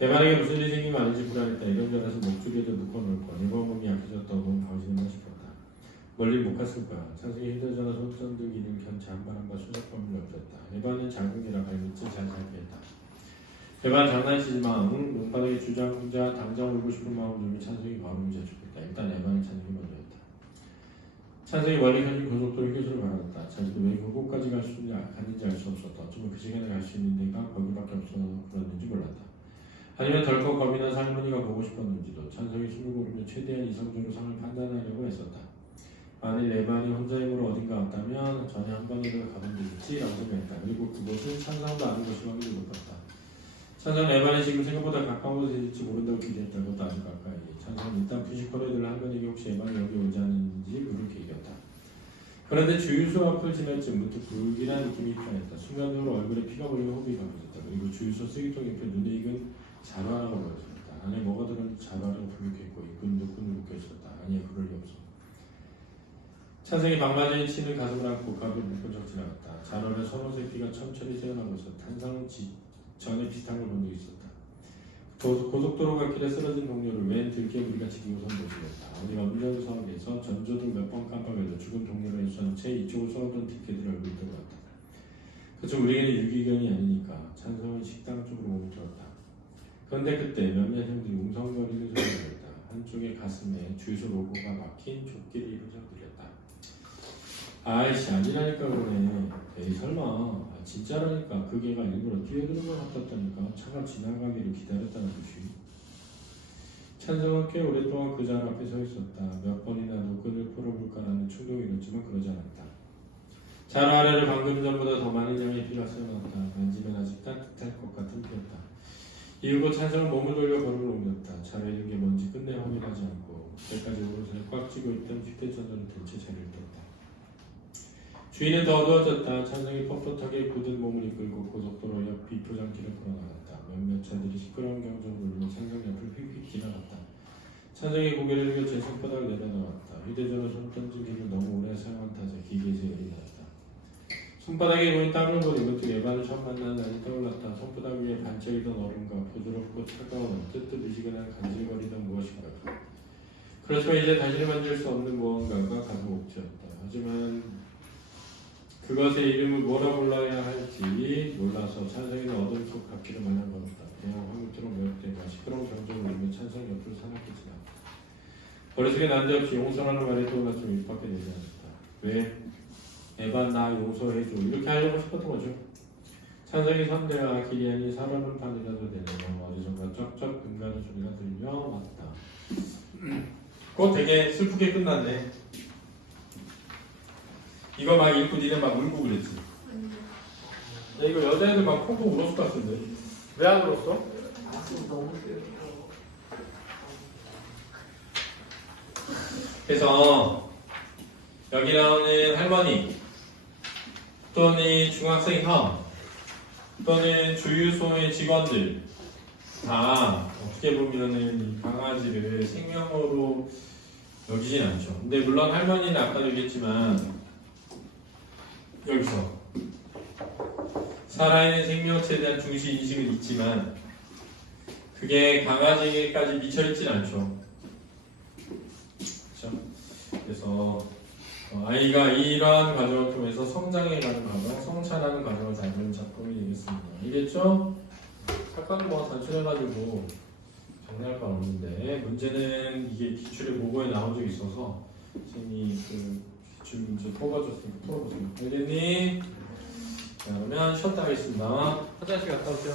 에반에게 무슨 일이 생기면 아닌지 불안했다. 이런저런해서 목줄에도 묶어놓을 거야. 이번 몸이 약해졌다고 당신은 싶었다. 멀리 못 갔을 거야. 찬성이 휴대전화 손전등기를 견치 한발 수작범을 엎었다. 에반은 작은 게라 발밑을 잘 잡게 했다. 에반 장난치지 마. 응? 눈바닥에 주저앉아 당장 울고 싶은 마음을 찬성이 마음을 재촉했다. 일단 에반을 찾는 게 먼저였다. 찬성이 멀리 가진 고속도로 휴게소를 바라봤다. 자기도 왜 그곳까지 갔는지 알 수 없었다. 어쩌면 그 시간에 갈 수 있는 데가 거기밖에 없어서 그랬는지 몰랐다. 아니면 덜컥 겁이 나서 할머니가 보고 싶었는지도. 찬성이 숨을 고르며 최대한 이성적으로 상을 판단하려고 했었다. 만일 에반이 혼자 힘으로 어딘가 왔다면 전에 한 번이라도 가본 적이지 라고 생각했다. 그리고 그곳은 찬성도 아는 것이 확률이 높았다. 찬성은 에반이 지금 생각보다 가까운 곳에 있을지 모른다고 기대했다. 그것도 아주 가까이. 찬성은 일단 푸시커에 들러 할머니에게 혹시 에반이 여기 오지 않는지 물을 계기였다. 그런데 주유소 앞을 지날 즈음 문득 불길한 느낌이 입혀냈다. 순간적으로 얼굴에 피가 보이며 호흡이 가빠졌다. 그리고 주유소 쓰기통 옆에 눈에 익은 자루하나가 보여졌다. 안에 뭐가 들었는지 자루하나가 분명했고 입근도 끈을 묶여있었다. 아니야 그럴 리 없어. 찬성이 방망이에 치는 가슴을 안고 고갑을 묶어져 지나갔다. 자루에 선호색 피가 천천히 새어나고 있었다. 한상 전에 비슷한 걸 본 적이 있었다. 고속도로 갓길에 쓰러진 동료를 웬 들깨무리가 지키고선 모시겠다. 어디가 운전 사업에서 전조등 몇 번 깜빡여도 죽은 동료를 애수한 채 이쪽을 쏘던 들깨들을 알고 있던 것 같다. 그쵸 우리에게는 유기견이 아니니까. 찬성은 식당 쪽으로 몸을 들었다. 그런데 그때 몇몇 형들이 웅성거리는 소리가 들렸다. 한쪽의 가슴에 주유소 로고가 막힌 족길이 흐르적 들렸다. 아이씨 아니라니까 그러네. 에이 설마 진짜라니까. 그 개가 일부러 뛰어드는 것 같았다니까. 차가 지나가기를 기다렸다는 듯이. 찬성은 꽤 오랫동안 그 장 앞에 서 있었다. 몇 번이나 노끈을 풀어볼까라는 충동이 있었지만 그러지 않았다. 잘 아래를 방금 전보다 더 많은 양의 피가 새어나왔다. 만지면 아직 따뜻할 것 같은 피였다. 이후로 찬성은 몸을 돌려 걸음을 옮겼다. 자리에 있는 게 뭔지 끝내 확인하지 않고 그때까지 오른손에 꽉 쥐고 있던 휴대전화를 든채 자리를 떴다. 주위는 더 어두워졌다. 찬성이 뻣뻣하게 굳은 몸을 이끌고 고속도로 옆 비포장길을 걸어나갔다. 몇몇 차들이 시끄러운 경적을 울리며 찬성 옆을 휙휙 지나갔다. 찬성이 고개를 들여 제 손바닥을 내려놓았다. 휴대전화 손 던지기를 너무 오래 사용한 탓에 기계에서 열이 났다. 손바닥에 보인 땀을 버리고 또 예반을 처음 만난 날이 떠올랐다. 손바닥 위에 반짝이던 얼음과 부드럽고 차가운 뜨뜻미지근한 간질거리던 무엇인가. 그렇지만 이제 다시는 만질 수 없는 무언가가 가슴 옥죄었다. 하지만 그것의 이름을 뭐라 불러야 할지 몰라서 찬성이는 어둠 속 갓길을 마냥 걸었다. 그냥 황무처럼 매혹되고 시끄러운 경적을 울리며 찬성 옆을 사납게 지나갔다. 머릿속에 난데없이 용서라는 말이 떠올랐지만 입 밖에 내지 않았다. 왜? 에반 나 용서해줘 이렇게 하려고 싶었던 거죠. 찬성이 선대와 길이 아닌 살아는 판이라도 되네요. 어디선가 쩍쩍 금가는 소리가 들려 왔다. 그거 되게 슬프게 끝났네. 이거 막 읽고 니네 막 울고 그랬지. 야, 이거 여자애들 막 콩콩 울었을 것 같은데 왜 안 울었어? 그래서 여기 나오는 할머니 또는 중학생 형 또는 주유소의 직원들 다 어떻게 보면은 이 강아지를 생명으로 여기진 않죠. 근데 물론 할머니는 아까도 얘기했지만 여기서 살아있는 생명체에 대한 중시 인식은 있지만 그게 강아지에게까지 미쳐있진 않죠. 그렇죠? 그래서 아이가 이러한 과정을 통해서 성장해가는 과정, 성찰하는 과정을 다루는 작품이 되겠습니다. 알겠죠? 사건은 뭐 단순해가지고 정리할 건 없는데 문제는 이게 기출에 모고에 나온 적이 있어서 선생님이 그 기출 문제 뽑아줬으니까 풀어보세요. 알겠니? 자, 그러면 쉬었다 하겠습니다. 화장실 갔다 오세요.